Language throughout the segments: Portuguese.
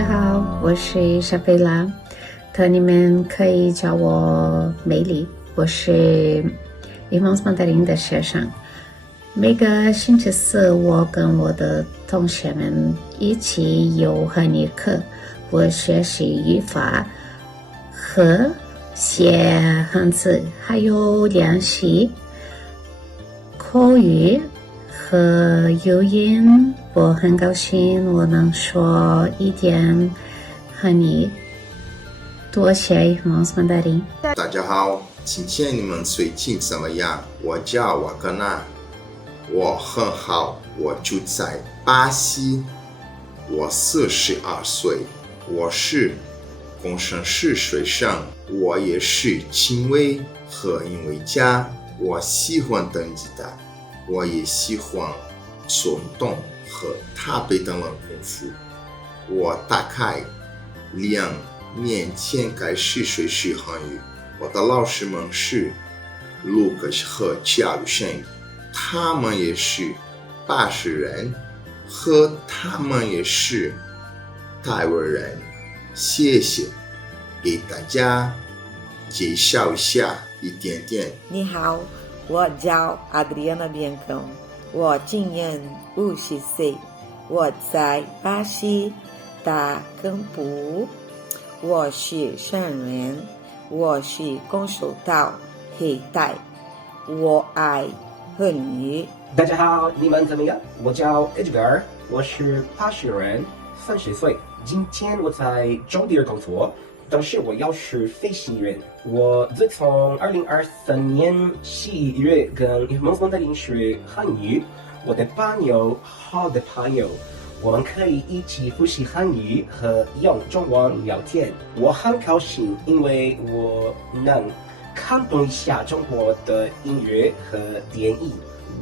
家好，我是莎菲拉，你们可以叫我美丽。我是 Irmãos Mandarim 的学生。每个星期四，我跟我的同学们一起有汉语课，我学习语法和写汉字，还有练习口语和语音。我很高兴我能说一点汉语，多谢 Irmãos Mandarim。大家好，今天你们最近怎么样？我叫瓦格纳，我很好，我住在巴西，我42岁，我是工程师学生，我也是警卫和音乐家，我喜欢登吉他，我也喜欢做运动和台北等人功夫。我大概2年前开始学习汉语，我的老师们是卢克斯和加鲁生，他们也是巴西人，和他们也是台湾人。谢谢，给大家介绍一下一点点。你好，我叫 Adriana Biancão， 我今年50岁，我在巴西大根部，我是商人，我是空手道黑带，我爱汉语。大家好，你们怎么样？我叫 Edgar， 我是巴西人，30岁。今天我在中地工作，但是我要是飞行员。我自从2023年11月跟 Irmãos Mandarim 学汉语，我的朋友，好的朋友，我们可以一起复习汉语和用中文聊天。我很高兴，因为我能看懂一下中国的音乐和电影。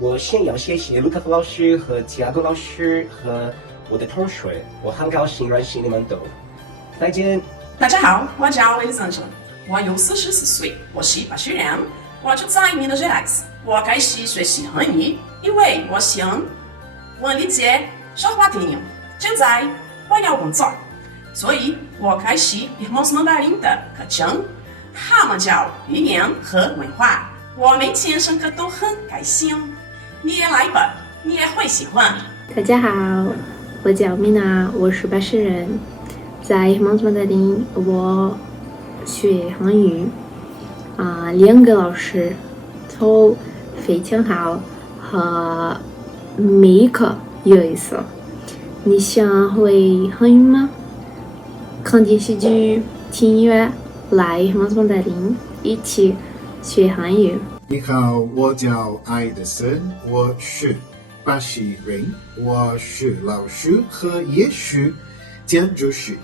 我先要谢谢卢卡斯老师和加古老师和我的同学，我很高兴认识你们都。再见。大家好，我叫 Elisângela， 我有44岁，我是巴西人，我住在 Minas Gerais。我开始学习汉语，因为我想理解说话电影。现在我要工作，所以我开始 Irmãos Mandarim 的课程，他们教语言和文化。我每天上课都很开心，你也来吧，你也会喜欢。大家好，我叫米娜，我是巴西人，在 Irmãos Mandarim 我学汉语2个老师都非常好，和每一课有意思。你想会汉语吗？看电视剧、听音乐，来 Irmãos Mandarim 一起学汉语。你好，我叫艾德森，我是巴西人，我是老师和也是建筑师。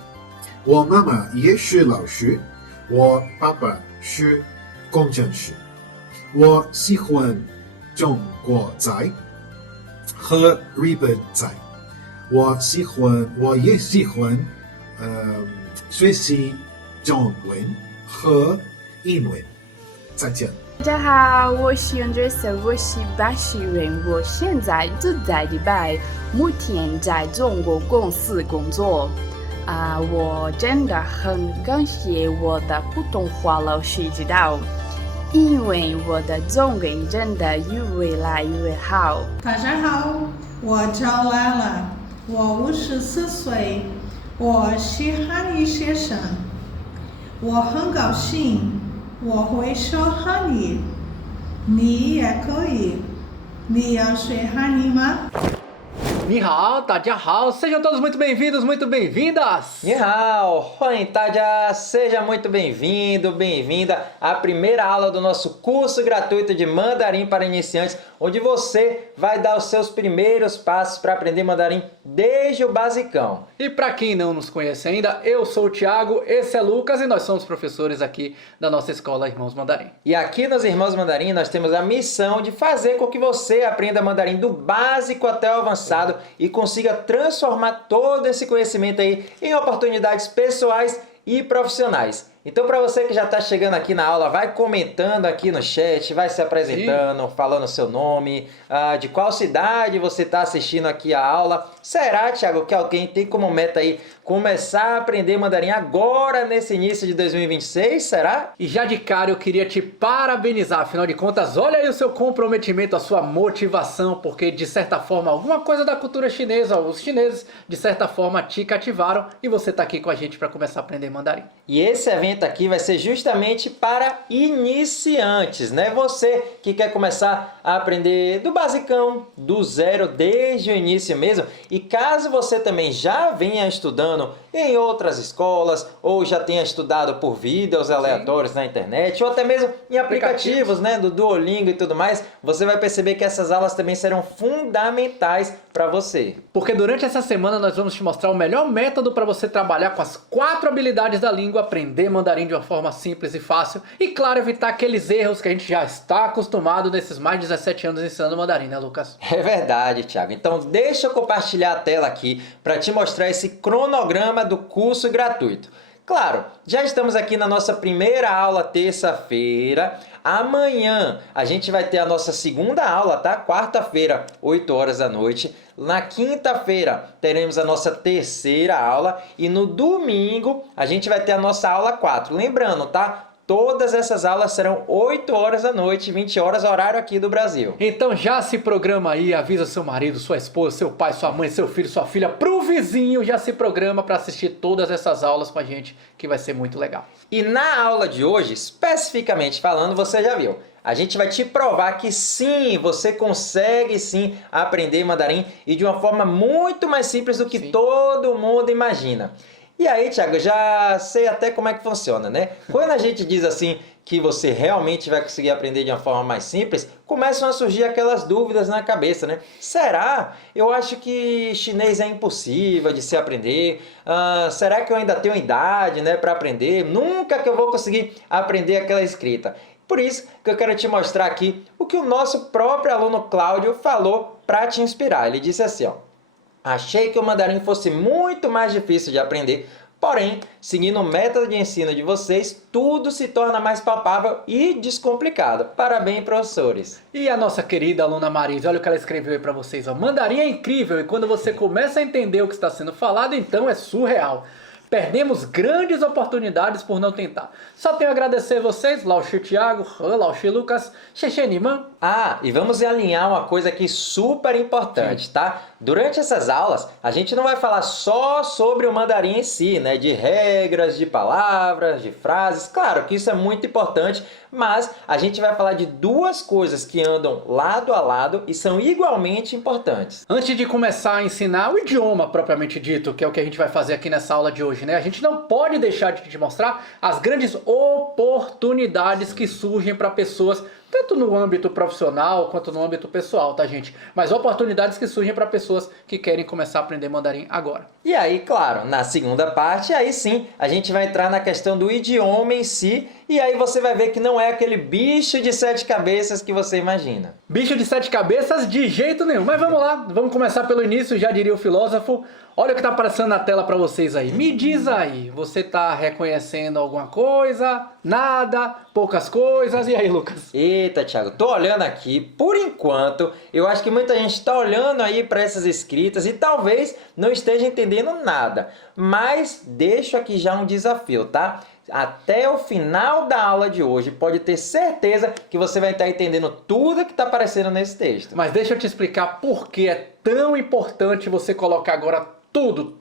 我妈妈也是老师，我爸爸是工程师。我喜欢中国菜和日本菜。我也喜欢学习中文和英文。再见。大家好，我是 Andressa， 我是巴西人，我现在住在迪拜，目前在中国公司工作。我真的很感谢我的普通话老师指导，因为我的中文真的越来越好。大家好，我叫来了，我54岁，我是汉语学生，我很高兴我会说汉语，你也可以。你要学汉语吗？你好，大家好，sejam todos muito bem-vindos, muito bem-vindas! 你好，欢迎大家，seja muito bem-vindo, bem-vinda à primeira aula do nosso curso gratuito de Mandarim para iniciantes, onde você vai dar os seus primeiros passos para aprender mandarim desde o basicão. E para quem não nos conhece ainda, eu sou o Thiago, esse é Lucas e nós somos professores aqui da nossa escola Irmãos Mandarim. E aqui nos Irmãos Mandarim nós temos a missão de fazer com que você aprenda mandarim do básico até o avançado e consiga transformar todo esse conhecimento aí em oportunidades pessoais e profissionais. Então, para você que já está chegando aqui na aula, vai comentando aqui no chat, vai se apresentando, falando o seu nome, de qual cidade você está assistindo aqui a aula. Será, Thiago, que alguém tem como meta aí começar a aprender mandarim agora, nesse início de 2026? Será? E já de cara eu queria te parabenizar, afinal de contas, olha aí o seu comprometimento, a sua motivação, porque de certa forma, alguma coisa da cultura chinesa, os chineses, de certa forma, te cativaram e você está aqui com a gente para começar a aprender mandarim. E esse evento aqui vai ser justamente para iniciantes, né? Você que quer começar a aprender do basicão, do zero, desde o início mesmo. E caso você também já venha estudando em outras escolas, ou já tenha estudado por vídeos aleatórios na internet, ou até mesmo em aplicativos, né, do Duolingo e tudo mais, você vai perceber que essas aulas também serão fundamentais para você. Porque durante essa semana nós vamos te mostrar o melhor método para você trabalhar com as 4 habilidades da língua, aprender mandarim de uma forma simples e fácil e, claro, evitar aqueles erros que a gente já está acostumado nesses mais de 17 anos ensinando mandarim, né, Lucas? É verdade, Thiago. Então deixa eu compartilhar a tela aqui para te mostrar esse cronograma do curso gratuito. Claro, já estamos aqui na nossa primeira aula terça-feira. Amanhã a gente vai ter a nossa segunda aula, tá? Quarta-feira, 8 horas da noite. Na quinta-feira teremos a nossa terceira aula e no domingo a gente vai ter a nossa aula 4. Lembrando, tá? Todas essas aulas serão 8 horas da noite, 20 horas, horário aqui do Brasil. Então já se programa aí, avisa seu marido, sua esposa, seu pai, sua mãe, seu filho, sua filha, pro vizinho, já se programa para assistir todas essas aulas com a gente, que vai ser muito legal. E na aula de hoje, especificamente falando, você já viu, a gente vai te provar que sim, você consegue sim aprender mandarim e de uma forma muito mais simples do que todo mundo imagina. E aí, Thiago, eu já sei até como é que funciona, né? Quando a gente diz assim que você realmente vai conseguir aprender de uma forma mais simples, começam a surgir aquelas dúvidas na cabeça, né? Será? Eu acho que chinês é impossível de se aprender. Será que eu ainda tenho idade, né, para aprender? Nunca que eu vou conseguir aprender aquela escrita. Por isso que eu quero te mostrar aqui o que o nosso próprio aluno Cláudio falou para te inspirar. Ele disse assim, ó: achei que o mandarim fosse muito mais difícil de aprender, porém, seguindo o método de ensino de vocês, tudo se torna mais palpável e descomplicado. Parabéns, professores! E a nossa querida aluna Marisa, olha o que ela escreveu aí para vocês, ó. Mandarim é incrível e quando você começa a entender o que está sendo falado, então é surreal. Perdemos grandes oportunidades por não tentar. Só tenho a agradecer a vocês, Lauxi Thiago, Lauxi Lucas, Xexê Niman. E vamos alinhar uma coisa aqui super importante, tá? Durante essas aulas, a gente não vai falar só sobre o mandarim em si, né? De regras, de palavras, de frases. Claro que isso é muito importante, mas a gente vai falar de 2 coisas que andam lado a lado e são igualmente importantes. Antes de começar a ensinar o idioma propriamente dito, que é o que a gente vai fazer aqui nessa aula de hoje, né? A gente não pode deixar de te mostrar as grandes oportunidades que surgem para pessoas, tanto no âmbito profissional quanto no âmbito pessoal, tá, gente? Mas oportunidades que surgem para pessoas que querem começar a aprender mandarim agora. E aí, claro, na segunda parte, aí sim, a gente vai entrar na questão do idioma em si, e aí você vai ver que não é aquele bicho de 7 cabeças que você imagina. Bicho de 7 cabeças de jeito nenhum. Mas vamos lá, vamos começar pelo início, já diria o filósofo. Olha o que está aparecendo na tela para vocês aí. Me diz aí, você está reconhecendo alguma coisa? Nada? Poucas coisas? E aí, Lucas? Eita, Thiago, tô olhando aqui. Por enquanto, eu acho que muita gente está olhando aí para essas escritas e talvez não esteja entendendo nada. Mas deixo aqui já um desafio, tá? Até o final da aula de hoje, pode ter certeza que você vai estar entendendo tudo que está aparecendo nesse texto. Mas deixa eu te explicar por que é tão importante você colocar agora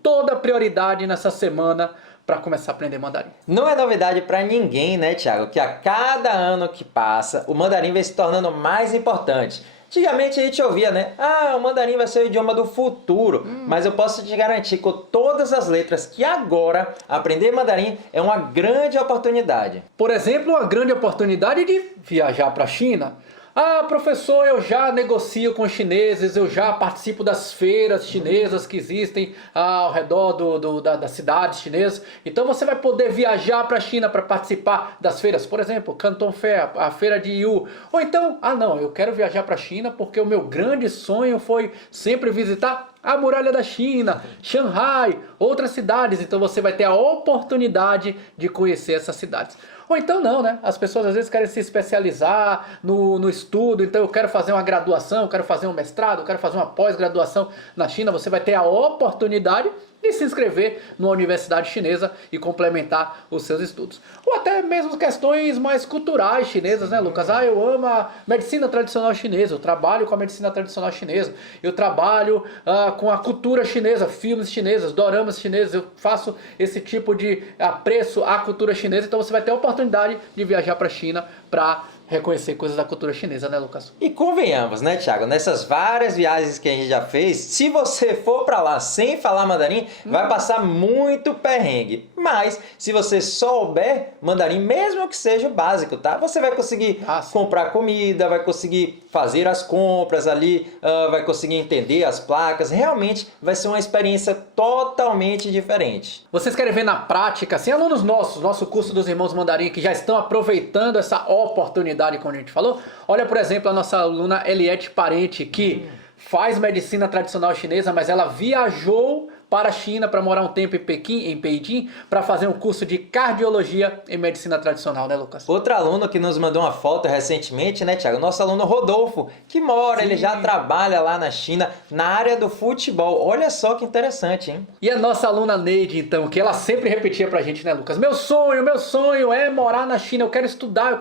toda a prioridade nessa semana para começar a aprender mandarim. Não é novidade para ninguém, né, Thiago, que a cada ano que passa, o mandarim vai se tornando mais importante. Antigamente a gente ouvia, né? O mandarim vai ser o idioma do futuro. Mas eu posso te garantir com todas as letras que agora aprender mandarim é uma grande oportunidade. Por exemplo, uma grande oportunidade de viajar para a China. Professor, eu já negocio com chineses, eu já participo das feiras chinesas que existem ao redor das cidades chinesas. Então você vai poder viajar para a China para participar das feiras, por exemplo, Canton Fair, a feira de Yiwu. Ou então, não, eu quero viajar para a China porque o meu grande sonho foi sempre visitar a Muralha da China, Xangai, outras cidades. Então você vai ter a oportunidade de conhecer essas cidades. Ou então não, né? As pessoas às vezes querem se especializar no estudo, então eu quero fazer uma graduação, eu quero fazer um mestrado, eu quero fazer uma pós-graduação na China. Você vai ter a oportunidade de se inscrever numa universidade chinesa e complementar os seus estudos. Ou até mesmo questões mais culturais chinesas, né, Lucas? Eu amo a medicina tradicional chinesa, eu trabalho com a medicina tradicional chinesa, eu trabalho com a cultura chinesa, filmes chineses, doramas chineses, eu faço esse tipo de apreço à cultura chinesa, então você vai ter a oportunidade de viajar para a China para reconhecer coisas da cultura chinesa, né, Lucas? E convenhamos, né, Thiago? Nessas várias viagens que a gente já fez, se você for para lá sem falar mandarim, vai passar muito perrengue. Mas, se você souber mandarim, mesmo que seja o básico, tá? Você vai conseguir comprar comida, vai conseguir fazer as compras ali, vai conseguir entender as placas. Realmente vai ser uma experiência totalmente diferente. Vocês querem ver na prática, assim, alunos nossos, nosso curso dos Irmãos Mandarim, que já estão aproveitando essa oportunidade, como a gente falou? Olha, por exemplo, a nossa aluna Eliette Parente, que faz medicina tradicional chinesa, mas ela viajou para a China para morar um tempo em Pequim, para fazer um curso de cardiologia em medicina tradicional, né, Lucas? Outro aluno que nos mandou uma foto recentemente, né, Thiago? Nosso aluno Rodolfo, que mora, ele já trabalha lá na China, na área do futebol. Olha só que interessante, hein? E a nossa aluna Neide, então, que ela sempre repetia pra gente, né, Lucas? Meu sonho é morar na China, eu quero estudar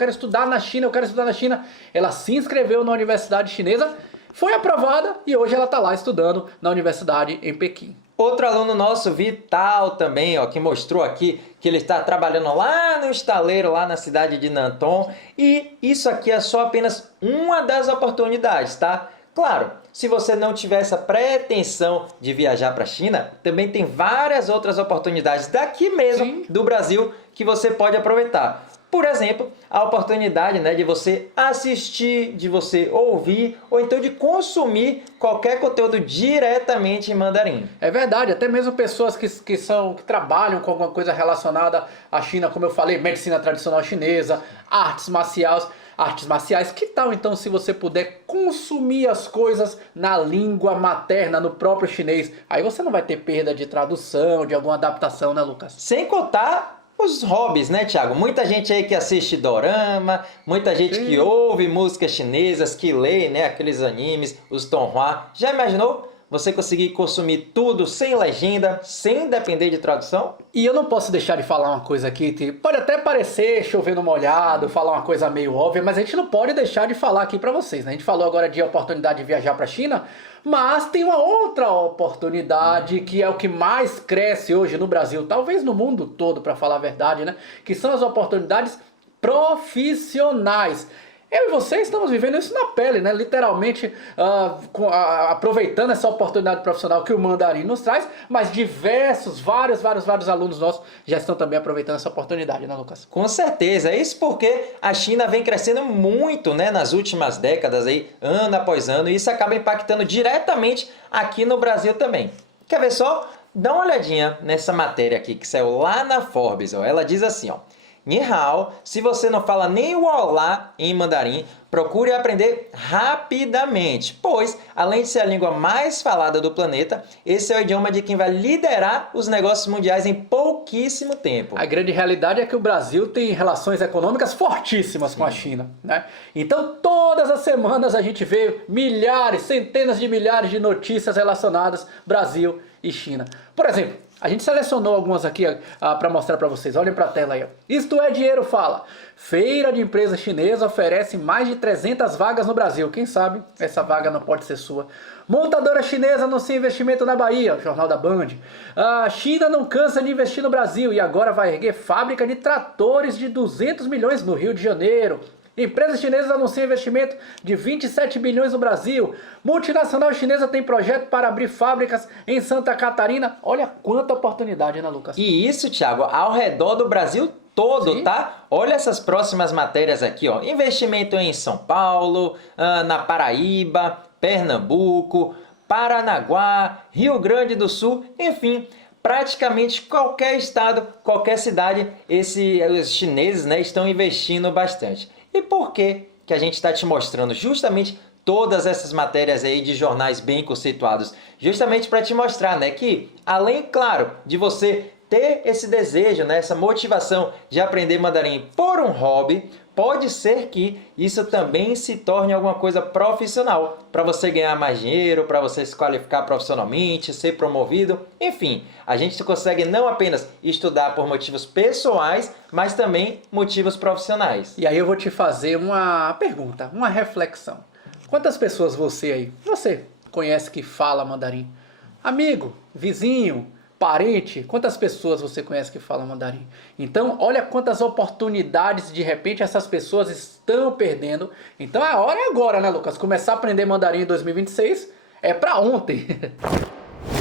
na China, eu quero estudar na China. Ela se inscreveu na universidade chinesa, foi aprovada e hoje ela está lá estudando na universidade em Pequim. Outro aluno nosso, Vital, também, ó, que mostrou aqui que ele está trabalhando lá no estaleiro, lá na cidade de Nantong. E isso aqui é só apenas uma das oportunidades, tá? Claro, se você não tiver essa pretensão de viajar para a China, também tem várias outras oportunidades daqui mesmo, do Brasil, que você pode aproveitar. Por exemplo, a oportunidade, né, de você assistir, de você ouvir ou então de consumir qualquer conteúdo diretamente em mandarim. É verdade, até mesmo pessoas que trabalham com alguma coisa relacionada à China, como eu falei, medicina tradicional chinesa, artes marciais. Que tal então se você puder consumir as coisas na língua materna, no próprio chinês? Aí você não vai ter perda de tradução, de alguma adaptação, né, Lucas? Sem contar os hobbies, né, Thiago? Muita gente aí que assiste dorama, muita gente que ouve músicas chinesas, que lê, né, aqueles animes, os tonghua. Já imaginou você conseguir consumir tudo sem legenda, sem depender de tradução? E eu não posso deixar de falar uma coisa aqui, que pode até parecer chover no molhado, falar uma coisa meio óbvia, mas a gente não pode deixar de falar aqui para vocês, né? A gente falou agora de oportunidade de viajar para a China, mas tem uma outra oportunidade que é o que mais cresce hoje no Brasil, talvez no mundo todo, para falar a verdade, né? Que são as oportunidades profissionais. Eu e você estamos vivendo isso na pele, né? Literalmente aproveitando essa oportunidade profissional que o mandarim nos traz, mas vários alunos nossos já estão também aproveitando essa oportunidade, né, Lucas? Com certeza, isso porque a China vem crescendo muito, né, nas últimas décadas, aí, ano após ano, e isso acaba impactando diretamente aqui no Brasil também. Quer ver só? Dá uma olhadinha nessa matéria aqui que saiu lá na Forbes. Ó. Ela diz assim, ó. Ni hao, se você não fala nem o olá em mandarim, procure aprender rapidamente, pois, além de ser a língua mais falada do planeta, esse é o idioma de quem vai liderar os negócios mundiais em pouquíssimo tempo. A grande realidade é que o Brasil tem relações econômicas fortíssimas com a China, né? Então, todas as semanas a gente vê milhares, centenas de milhares de notícias relacionadas Brasil e China. Por exemplo, a gente selecionou algumas aqui para mostrar para vocês. Olhem para a tela aí. Ó. Isto é Dinheiro Fala. Feira de empresa chinesa oferece mais de 300 vagas no Brasil. Quem sabe essa vaga não pode ser sua. Montadora chinesa anuncia investimento na Bahia. Jornal da Band. A China não cansa de investir no Brasil e agora vai erguer fábrica de tratores de 200 milhões no Rio de Janeiro. Empresas chinesas anunciam investimento de 27 bilhões no Brasil. Multinacional chinesa tem projeto para abrir fábricas em Santa Catarina. Olha quanta oportunidade, né, Lucas? E isso, Thiago, ao redor do Brasil todo, Sim. Tá? Olha essas próximas matérias aqui, ó. Investimento em São Paulo, na Paraíba, Pernambuco, Paranaguá, Rio Grande do Sul, enfim... Praticamente qualquer estado, qualquer cidade, os chineses, né, estão investindo bastante. E por que a gente está te mostrando justamente todas essas matérias aí de jornais bem conceituados, justamente para te mostrar, né, que além, claro, de você ter esse desejo, né, essa motivação de aprender mandarim por um hobby, pode ser que isso também se torne alguma coisa profissional, para você ganhar mais dinheiro, para você se qualificar profissionalmente, ser promovido, enfim, a gente consegue não apenas estudar por motivos pessoais, mas também motivos profissionais. E aí eu vou te fazer uma pergunta, uma reflexão. Quantas pessoas você conhece que fala mandarim? Amigo, vizinho, parente, quantas pessoas você conhece que falam mandarim? Então, olha quantas oportunidades de repente essas pessoas estão perdendo. Então, a hora é agora, né, Lucas? Começar a aprender mandarim em 2026 é pra ontem.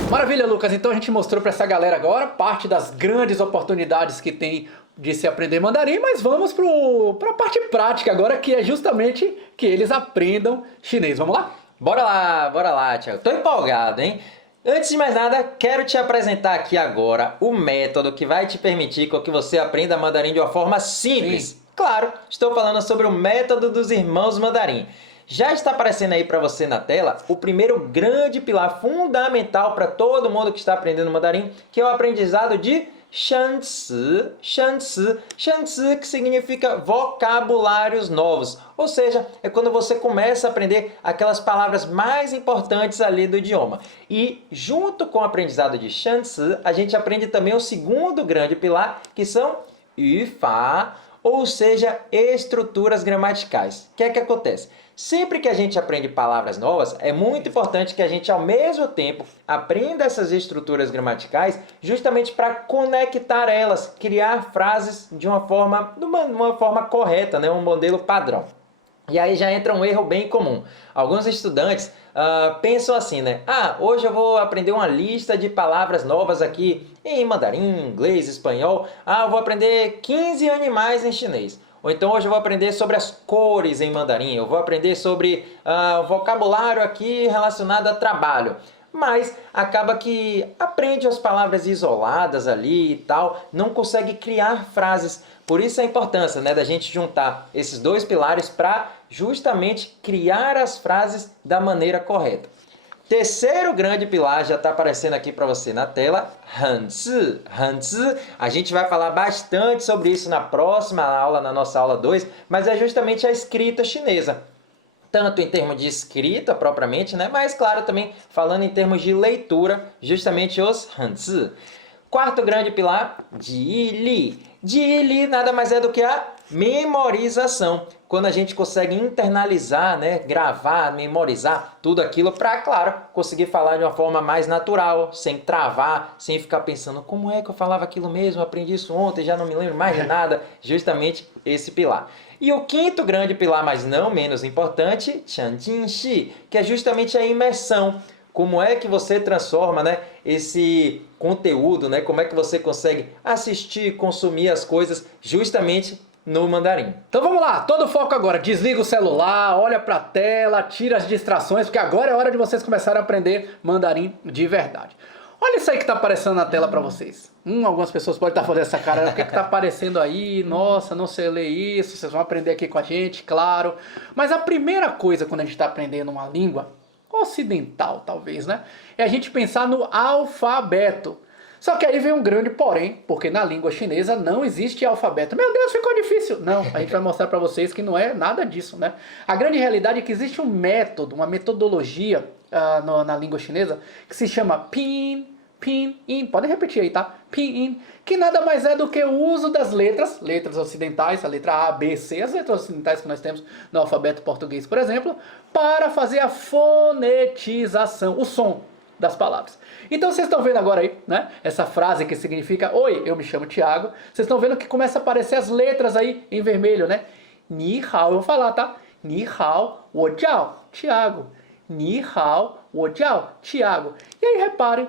Maravilha, Lucas. Então, a gente mostrou pra essa galera agora parte das grandes oportunidades que tem de se aprender mandarim, mas vamos pra parte prática agora, que é justamente que eles aprendam chinês. Vamos lá? Bora lá, Thiago. Tô empolgado, hein? Antes de mais nada, quero te apresentar aqui agora o método que vai te permitir que você aprenda mandarim de uma forma simples. Sim. Claro, estou falando sobre o método dos irmãos mandarim. Já está aparecendo aí para você na tela o primeiro grande pilar fundamental para todo mundo que está aprendendo mandarim, que é o aprendizado de Shanci, que significa vocabulários novos. Ou seja, é quando você começa a aprender aquelas palavras mais importantes ali do idioma. E junto com o aprendizado de Shanci, a gente aprende também o segundo grande pilar, que são Yufa, ou seja, estruturas gramaticais. O que é que acontece? Sempre que a gente aprende palavras novas, é muito importante que a gente, ao mesmo tempo, aprenda essas estruturas gramaticais justamente para conectar elas, criar frases de uma forma correta, né? Um modelo padrão. E aí já entra um erro bem comum. Alguns estudantes pensam assim, né? Hoje eu vou aprender uma lista de palavras novas aqui em mandarim, inglês, espanhol. Eu vou aprender 15 animais em chinês. Ou então hoje eu vou aprender sobre as cores em mandarim, eu vou aprender sobre vocabulário aqui relacionado a trabalho. Mas acaba que aprende as palavras isoladas ali e tal, não consegue criar frases. Por isso a importância, né, da gente juntar esses dois pilares para justamente criar as frases da maneira correta. Terceiro grande pilar já está aparecendo aqui para você na tela, Hanzi. A gente vai falar bastante sobre isso na próxima aula, na nossa aula 2, mas é justamente a escrita chinesa. Tanto em termos de escrita propriamente, né? Mas claro também falando em termos de leitura, justamente os Hanzi. Quarto grande pilar, Ji Li nada mais é do que a memorização. Quando a gente consegue internalizar, né, gravar, memorizar tudo aquilo para, claro, conseguir falar de uma forma mais natural, sem travar, sem ficar pensando como é que eu falava aquilo mesmo, aprendi isso ontem, já não me lembro mais de nada, justamente esse pilar. E o quinto grande pilar, mas não menos importante, Chanjinxi, que é justamente a imersão. Como é que você transforma, né, esse conteúdo, né, como é que você consegue assistir, consumir as coisas justamente no mandarim. Então vamos lá, todo foco agora, desliga o celular, olha para a tela, tira as distrações, porque agora é hora de vocês começarem a aprender mandarim de verdade. Olha isso aí que está aparecendo na tela para vocês. Algumas pessoas podem estar fazendo essa cara, o que está aparecendo aí? Nossa, não sei ler isso, vocês vão aprender aqui com a gente, claro. Mas a primeira coisa quando a gente está aprendendo uma língua ocidental, talvez, né? É a gente pensar no alfabeto. Só que aí vem um grande porém, porque na língua chinesa não existe alfabeto. Meu Deus, ficou difícil! Não, a gente vai mostrar para vocês que não é nada disso, né? A grande realidade é que existe um método, uma metodologia na língua chinesa que se chama Pinyin. Podem repetir aí, tá? Pinyin, que nada mais é do que o uso das letras ocidentais, a letra A, B, C, as letras ocidentais que nós temos no alfabeto português, por exemplo, para fazer a fonetização, o som das palavras. Então vocês estão vendo agora aí, né? Essa frase que significa Oi, eu me chamo Thiago. Vocês estão vendo que começa a aparecer as letras aí em vermelho, né? Ni hao, eu vou falar, tá? Ni hao, wo jiao, Thiago. Ni hao, wo jiao, Thiago. E aí reparem,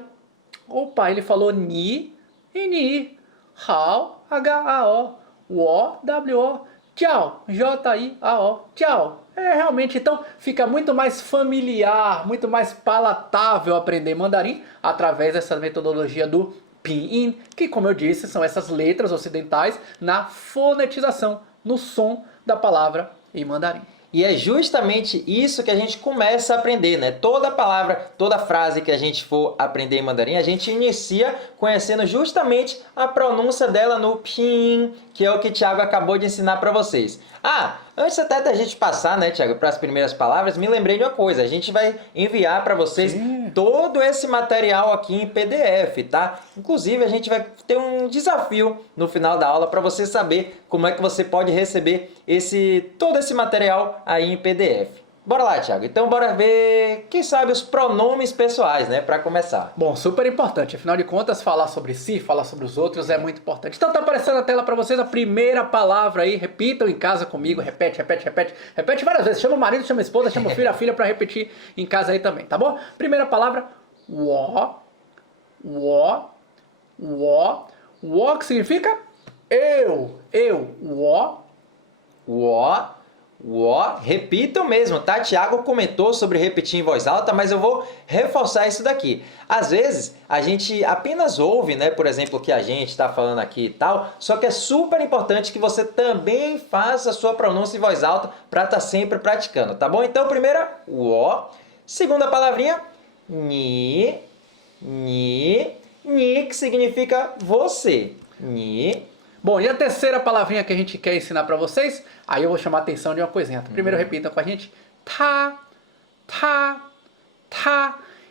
opa, ele falou ni e ni. Hao, H-A-O. Wo, W-O. Jiao, J-I-A-O. Jiao. Realmente, então fica muito mais familiar, muito mais palatável aprender mandarim através dessa metodologia do Pinyin, que, como eu disse, são essas letras ocidentais na fonetização, no som da palavra em mandarim. E é justamente isso que a gente começa a aprender, né? Toda palavra, toda frase que a gente for aprender em mandarim, a gente inicia conhecendo justamente a pronúncia dela no pinyin, que é o que o Thiago acabou de ensinar para vocês. Ah, antes até da gente passar, né, Thiago, para as primeiras palavras, me lembrei de uma coisa. A gente vai enviar para vocês todo esse material aqui em PDF, tá? Inclusive, a gente vai ter um desafio no final da aula para você saber como é que você pode receber todo esse material aí em PDF. Bora lá, Thiago. Então, bora ver, quem sabe, os pronomes pessoais, né, para começar. Bom, super importante. Afinal de contas, falar sobre si, falar sobre os outros é muito importante. Então, tá aparecendo na tela para vocês a primeira palavra aí. Repitam em casa comigo. Repete, repete, repete. Repete várias vezes. Chama o marido, chama a esposa, chama o filho, a filha para repetir em casa aí também, tá bom? Primeira palavra, wo, wo, wo. Wo que significa eu, wo, wo. Repitam mesmo, tá? Tiago comentou sobre repetir em voz alta, mas eu vou reforçar isso daqui. Às vezes, a gente apenas ouve, né, por exemplo, o que a gente está falando aqui e tal, só que é super importante que você também faça a sua pronúncia em voz alta para estar sempre praticando, tá bom? Então, primeira, wo. Segunda palavrinha, ni, que significa você. Ni. Bom, e a terceira palavrinha que a gente quer ensinar para vocês, aí eu vou chamar a atenção de uma coisinha. Primeiro repitam com a gente, tá.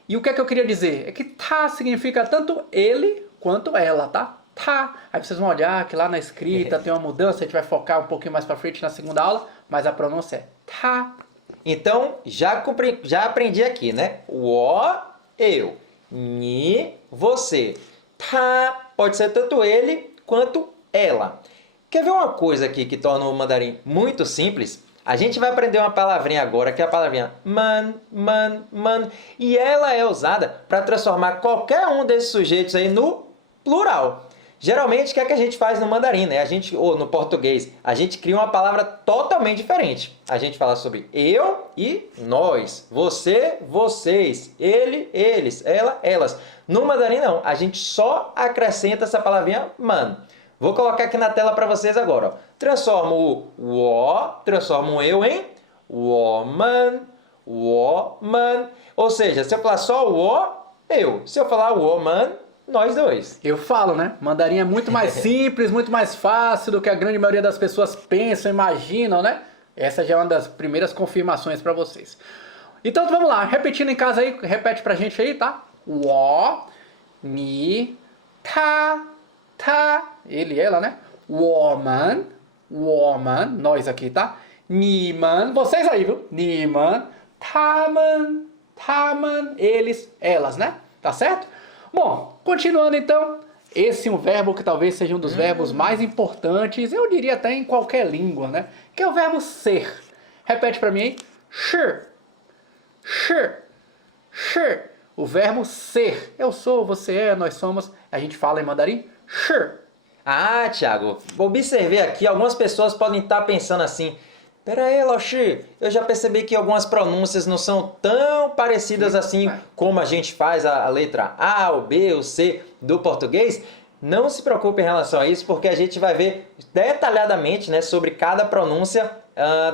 E o que é que eu queria dizer? É que tá significa tanto ele quanto ela, tá? Tá. Aí vocês vão olhar que lá na escrita tem uma mudança, a gente vai focar um pouquinho mais para frente na segunda aula, mas a pronúncia é tá. Então, já aprendi aqui, né? Wo, eu. Ni, você. Tá, pode ser tanto ele quanto ela. Quer ver uma coisa aqui que torna o mandarim muito simples? A gente vai aprender uma palavrinha agora, que é a palavrinha man. E ela é usada para transformar qualquer um desses sujeitos aí no plural. Geralmente, o que é que a gente faz no mandarim, né? Ou no português, a gente cria uma palavra totalmente diferente. A gente fala sobre eu e nós. Você, vocês. Ele, eles. Ela, elas. No mandarim, não. A gente só acrescenta essa palavrinha man. Vou colocar aqui na tela para vocês agora. Ó. Transformo o wo, transformo o eu em woman. Ou seja, se eu falar só o wo, eu. Se eu falar woman, nós dois. Eu falo, né? Mandarim é muito mais simples, muito mais fácil do que a grande maioria das pessoas pensam, imaginam, né? Essa já é uma das primeiras confirmações para vocês. Então vamos lá, repetindo em casa aí, repete pra gente aí, tá? Wo, ni, ta, ele, ela, né? Woman, nós aqui, tá? Niman, vocês aí, viu? Niman, taman, eles, elas, né? Tá certo? Bom, continuando então, esse é um verbo que talvez seja um dos verbos mais importantes, eu diria até em qualquer língua, né? Que é o verbo ser. Repete pra mim aí. Shi. O verbo ser. Eu sou, você é, nós somos. A gente fala em mandarim. Shi. Ah, Thiago, observei aqui, algumas pessoas podem estar pensando assim, pera aí, Laoshi, eu já percebi que algumas pronúncias não são tão parecidas assim como a gente faz a letra A, o B, o C do português. Não se preocupe em relação a isso, porque a gente vai ver detalhadamente, né, sobre cada pronúncia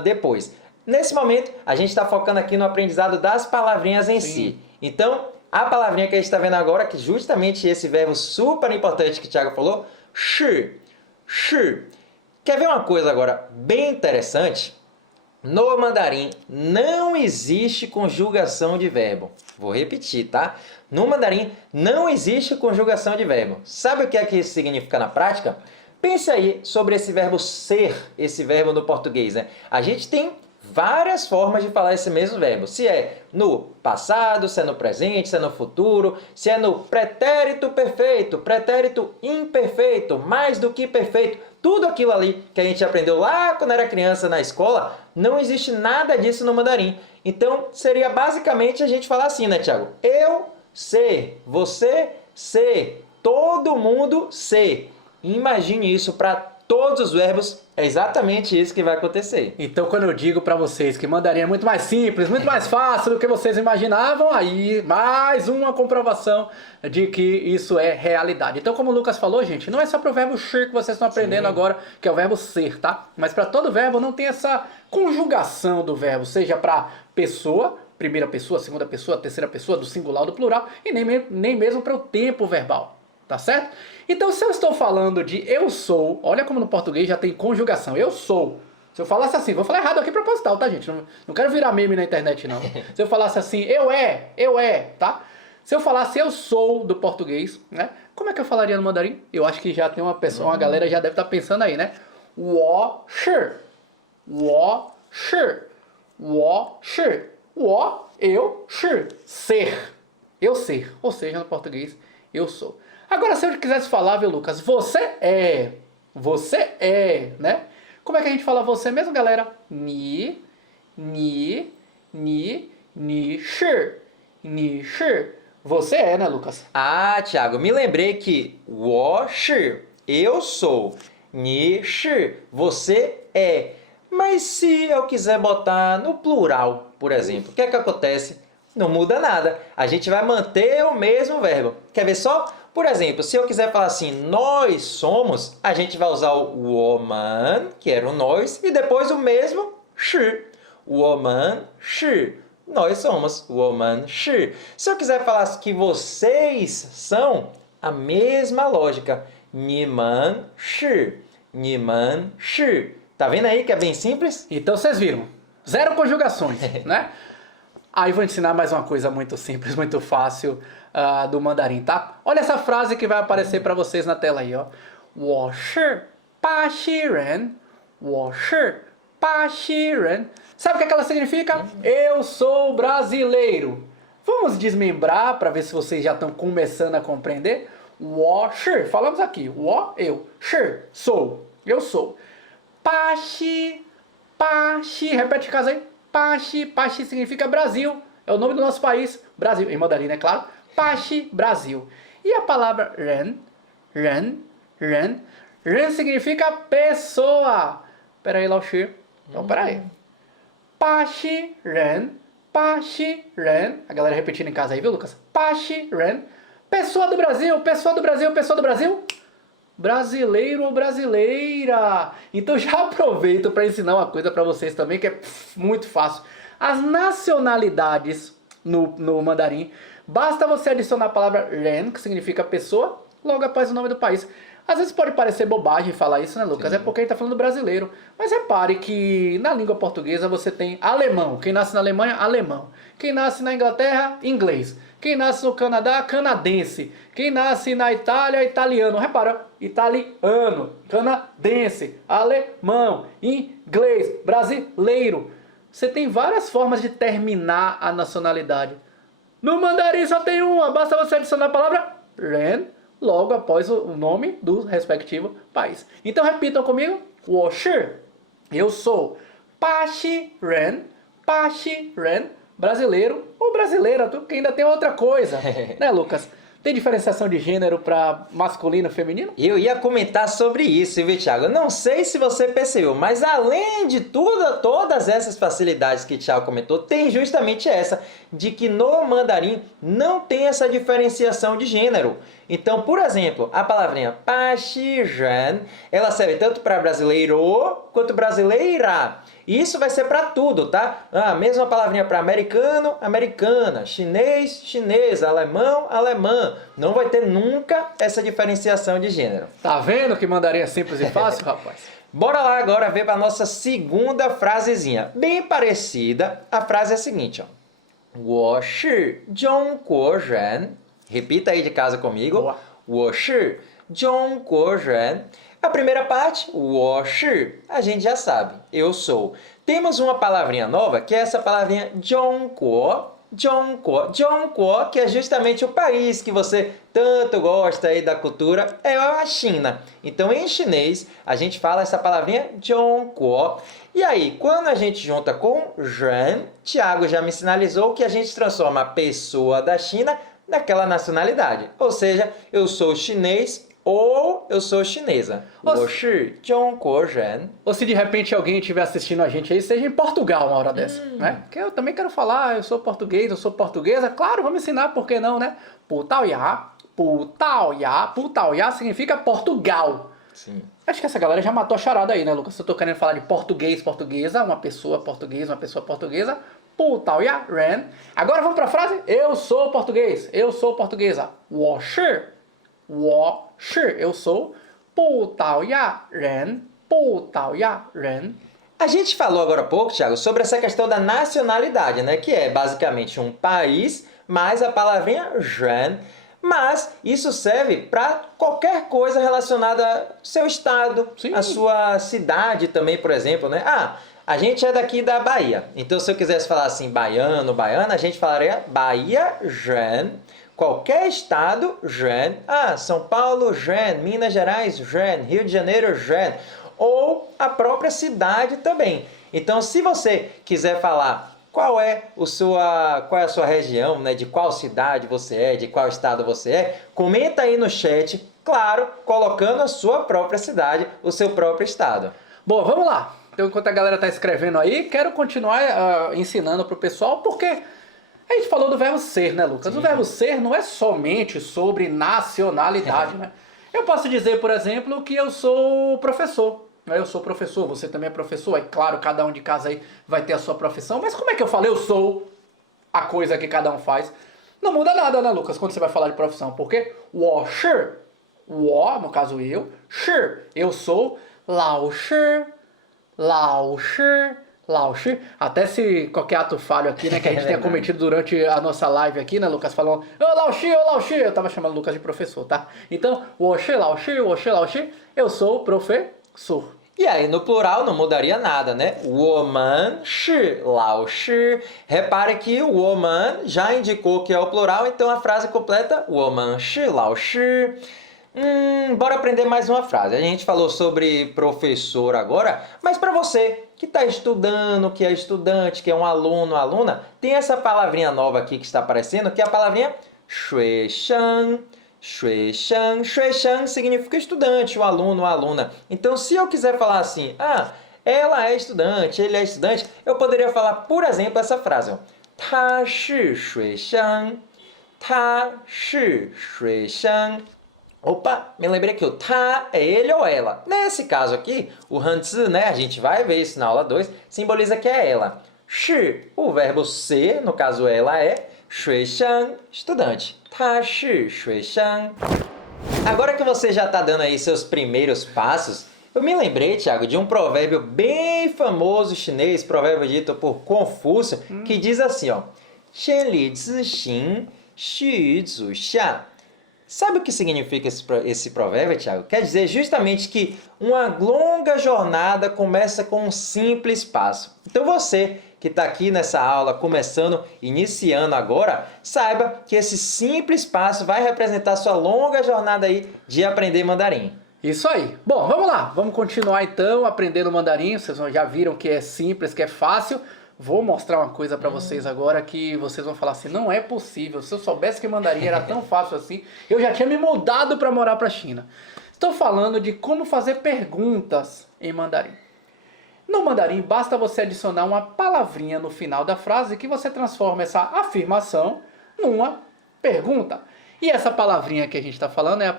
depois. Nesse momento, a gente está focando aqui no aprendizado das palavrinhas em si. Então, a palavrinha que a gente está vendo agora, que justamente esse verbo super importante que o Thiago falou, shi. Quer ver uma coisa agora bem interessante? No mandarim não existe conjugação de verbo. Vou repetir, tá? No mandarim não existe conjugação de verbo. Sabe o que é que isso significa na prática? Pense aí sobre esse verbo ser, esse verbo no português, né? A gente tem várias formas de falar esse mesmo verbo. Se é no passado, se é no presente, se é no futuro, se é no pretérito perfeito, pretérito imperfeito, mais do que perfeito. Tudo aquilo ali que a gente aprendeu lá quando era criança na escola, não existe nada disso no mandarim. Então, seria basicamente a gente falar assim, né, Thiago? Eu ser, você ser, todo mundo ser. Imagine isso para todos os verbos, é exatamente isso que vai acontecer. Então, quando eu digo para vocês que mandarim é muito mais simples, muito mais fácil do que vocês imaginavam, aí mais uma comprovação de que isso é realidade. Então, como o Lucas falou, gente, não é só para o verbo ser que vocês estão aprendendo agora, que é o verbo ser, tá? Mas para todo verbo não tem essa conjugação do verbo, seja para pessoa, primeira pessoa, segunda pessoa, terceira pessoa, do singular ou do plural, e nem mesmo para o tempo verbal. Tá certo? Então, se eu estou falando de eu sou, olha como no português já tem conjugação. Eu sou. Se eu falasse assim, vou falar errado aqui proposital, tá, gente? Não quero virar meme na internet, não. Se eu falasse assim, eu é, tá? Se eu falasse eu sou do português, né? Como é que eu falaria no mandarim? Eu acho que já tem uma pessoa, uma galera já deve estar pensando aí, né? 我是 eu, 是 ser. Eu ser. Ou seja, no português, eu sou. Agora, se eu quisesse falar, viu, Lucas? Você é, né? Como é que a gente fala você mesmo, galera? Ni, shi. Você é, né, Lucas? Ah, Thiago, me lembrei que 我是 eu sou, 你是 você é. Mas se eu quiser botar no plural, por exemplo, o que é que acontece? Não muda nada. A gente vai manter o mesmo verbo. Quer ver só? Por exemplo, se eu quiser falar assim, nós somos, a gente vai usar o 我们, que era o nós, e depois o mesmo 是. 我们是 nós somos. 我们是 Se eu quiser falar que vocês são, a mesma lógica. 你们是 Tá vendo aí que é bem simples? Então vocês viram. 0 conjugações, né? Aí vou ensinar mais uma coisa muito simples, muito fácil do mandarim, tá? Olha essa frase que vai aparecer para vocês na tela aí, ó. 我是巴西人 我是巴西人 Sabe o que ela significa? Eu sou brasileiro. Vamos desmembrar para ver se vocês já estão começando a compreender? 我是 falamos aqui. 我 eu 是 sou. Eu sou. 巴西 repete casa aí. 巴西significa Brasil. É o nome do nosso país. Brasil. Em mandarim, é claro. 巴西 Brasil. E a palavra ren significa pessoa. Pera aí, Lao Shi. Então, pera aí. 巴西人 A galera repetindo em casa aí, viu, Lucas? 巴西人 Pessoa do Brasil. Brasileiro ou brasileira. Então já aproveito para ensinar uma coisa para vocês também, que é muito fácil. As nacionalidades no mandarim, basta você adicionar a palavra ren, que significa pessoa, logo após o nome do país. Às vezes pode parecer bobagem falar isso, né, Lucas? Sim. É porque a gente está falando brasileiro. Mas repare que na língua portuguesa você tem alemão. Quem nasce na Alemanha, alemão. Quem nasce na Inglaterra, inglês. Quem nasce no Canadá, canadense. Quem nasce na Itália, italiano. Repara, italiano, canadense, alemão, inglês, brasileiro. Você tem várias formas de terminar a nacionalidade. No mandarim só tem uma, basta você adicionar a palavra ren logo após o nome do respectivo país. Então repitam comigo. 我是 eu sou. 巴西人 brasileiro ou brasileira, que ainda tem outra coisa. Né, Lucas? Tem diferenciação de gênero para masculino e feminino? Eu ia comentar sobre isso, viu, Thiago? Não sei se você percebeu, mas além de todas essas facilidades que o Thiago comentou, tem justamente essa, de que no mandarim não tem essa diferenciação de gênero. Então, por exemplo, a palavrinha paxijan, ela serve tanto para brasileiro quanto brasileira. E isso vai ser para tudo, tá? A mesma palavrinha para americano, americana, chinês, chinesa, alemão, alemã. Não vai ter nunca essa diferenciação de gênero. Tá vendo que mandarim é simples e fácil, rapaz? Bora lá agora ver para a nossa segunda frasezinha. Bem parecida, a frase é a seguinte, ó. 我是中国人 Repita aí de casa comigo. 我是中国人 A primeira parte, 我是 a gente já sabe, eu sou. Temos uma palavrinha nova, que é essa palavrinha 中国 que é justamente o país que você tanto gosta aí da cultura, é a China. Então, em chinês, a gente fala essa palavrinha 中国 E aí, quando a gente junta com 人, Thiago já me sinalizou que a gente transforma a pessoa da China naquela nacionalidade. Ou seja, eu sou chinês ou eu sou chinesa. 我是中国人. Ou se de repente alguém estiver assistindo a gente aí, seja em Portugal uma hora dessa, né? Que eu também quero falar, eu sou português, eu sou portuguesa. Claro, vamos ensinar, por que não, né? 葡萄牙, 葡萄牙, 葡萄牙significa Portugal. Sim. Acho que essa galera já matou a charada aí, né, Lucas? Se eu tô querendo falar de português, portuguesa, uma pessoa portuguesa, uma pessoa portuguesa, 葡萄牙人. Agora vamos pra frase, eu sou português, eu sou portuguesa. 我是 eu sou 葡萄牙人, 葡萄牙人. A gente falou agora há pouco, Thiago, sobre essa questão da nacionalidade, né? Que é basicamente um país mais a palavrinha ren. Mas isso serve para qualquer coisa relacionada ao seu estado, Sim. a sua cidade também, por exemplo, né? Ah, a gente é daqui da Bahia. Então, se eu quisesse falar assim, baiano, baiana, a gente falaria Bahia, ren. Qualquer estado, ren. Ah, São Paulo, ren. Minas Gerais, ren. Rio de Janeiro, ren. Ou a própria cidade também. Então, se você quiser falar qual é a sua região, né? De qual cidade você é, de qual estado você é, comenta aí no chat, claro, colocando a sua própria cidade, o seu próprio estado. Bom, vamos lá. Então, enquanto a galera tá escrevendo aí, quero continuar ensinando pro pessoal, porque a gente falou do verbo ser, né, Lucas? Sim. O verbo ser não é somente sobre nacionalidade, né? Eu posso dizer, por exemplo, que eu sou professor. Eu sou professor, você também é professor. É claro, cada um de casa aí vai ter a sua profissão. Mas como é que eu falo eu sou a coisa que cada um faz? Não muda nada, né, Lucas? Quando você vai falar de profissão. Porque 我是, 我, no caso eu, 是, eu sou, 老师, 老师, 老师. Até se qualquer ato falho aqui, né, que a gente tenha cometido durante a nossa live aqui, né, Lucas, falando, ô, 老师, ô, 老师. Eu tava chamando o Lucas de professor, tá? Então, 我是老师, 我是老师, eu sou professor. E aí, no plural, não mudaria nada, né? 我们是老师. Repare que o 我们já indicou que é o plural, então a frase completa 我们是老师. Bora aprender mais uma frase. A gente falou sobre professor agora, mas para você que está estudando, que é estudante, que é um aluno, aluna, tem essa palavrinha nova aqui que está aparecendo, que é a palavrinha 学生. 学生, 学生significa estudante, o aluno, a aluna. Então, se eu quiser falar assim, ela é estudante, ele é estudante, eu poderia falar, por exemplo, essa frase, ó. 他是学生, 他是学生. Opa, me lembrei que o tá é ele ou ela. Nesse caso aqui, o hanzi, né, a gente vai ver isso na aula 2, simboliza que é ela. 是, o verbo ser, no caso ela é, 学生, estudante. 他是学生. Agora que você já está dando aí seus primeiros passos, eu me lembrei, Thiago, de um provérbio bem famoso chinês, provérbio dito por Confúcio, que diz assim, ó, 千里之行，须臾之下. Sabe o que significa esse provérbio, Thiago? Quer dizer justamente que uma longa jornada começa com um simples passo. Então você que está aqui nessa aula, começando, iniciando agora, saiba que esse simples passo vai representar sua longa jornada aí de aprender mandarim. Isso aí. Bom, vamos lá. Vamos continuar então aprendendo mandarim. Vocês já viram que é simples, que é fácil. Vou mostrar uma coisa para vocês agora que vocês vão falar assim, não é possível. Se eu soubesse que mandarim era tão fácil assim, eu já tinha me mudado para morar para a China. Estou falando de como fazer perguntas em mandarim. No mandarim, basta você adicionar uma palavrinha no final da frase que você transforma essa afirmação numa pergunta. E essa palavrinha que a gente está falando é a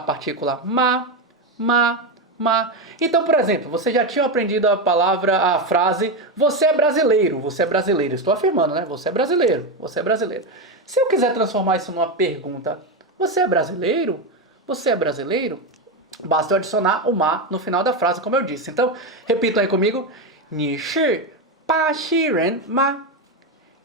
partícula ma. Então, por exemplo, você já tinha aprendido a frase você é brasileiro, você é brasileiro. Estou afirmando, né? Você é brasileiro, você é brasileiro. Se eu quiser transformar isso numa pergunta, você é brasileiro? Você é brasileiro? Basta eu adicionar o ma no final da frase, como eu disse. Então, repitam aí comigo. 你是巴西人吗?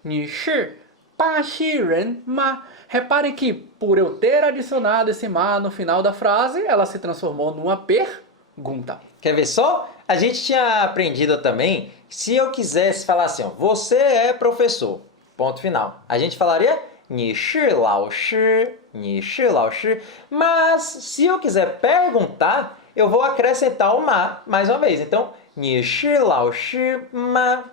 你是巴西人吗? Repare que, por eu ter adicionado esse ma no final da frase, ela se transformou numa pergunta. Quer ver só? A gente tinha aprendido também, se eu quisesse falar assim, ó, você é professor, ponto final. A gente falaria 你是老师, 你是老师. Mas, se eu quiser perguntar, eu vou acrescentar o ma mais uma vez. Então, 你是老师吗?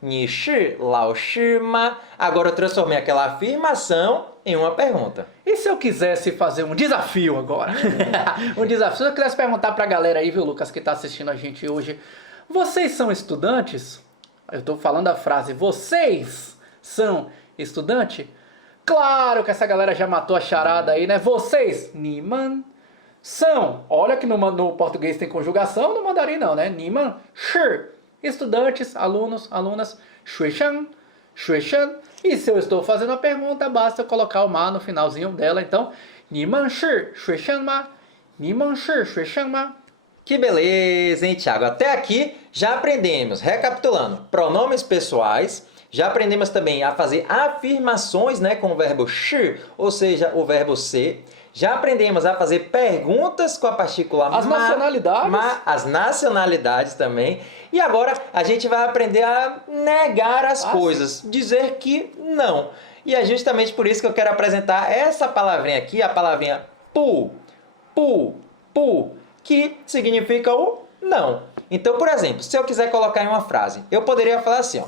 你是老师吗? Agora eu transformei aquela afirmação em uma pergunta. E se eu quisesse fazer um desafio agora? Um desafio. Se eu quisesse perguntar pra galera aí, viu, Lucas, que tá assistindo a gente hoje. Vocês são estudantes? Eu tô falando a frase, vocês são estudante? Claro que essa galera já matou a charada aí, né? Vocês, niman, são. Olha que no português tem conjugação, no mandarim não, né? Niman, shi. Estudantes, alunos, alunas, shuishan, shuishan. E se eu estou fazendo a pergunta, basta eu colocar o ma no finalzinho dela. Então, niman shi, shuishan ma, niman shi, shuishan ma. Que beleza, hein, Thiago? Até aqui já aprendemos, recapitulando, pronomes pessoais, já aprendemos também a fazer afirmações, né, com o verbo shi, ou seja, o verbo ser. Já aprendemos a fazer perguntas com a partícula As nacionalidades. As nacionalidades também. E agora a gente vai aprender a negar as coisas, dizer que não. E é justamente por isso que eu quero apresentar essa palavrinha aqui, a palavrinha pu, que significa o não. Então, por exemplo, se eu quiser colocar em uma frase, eu poderia falar assim, ó.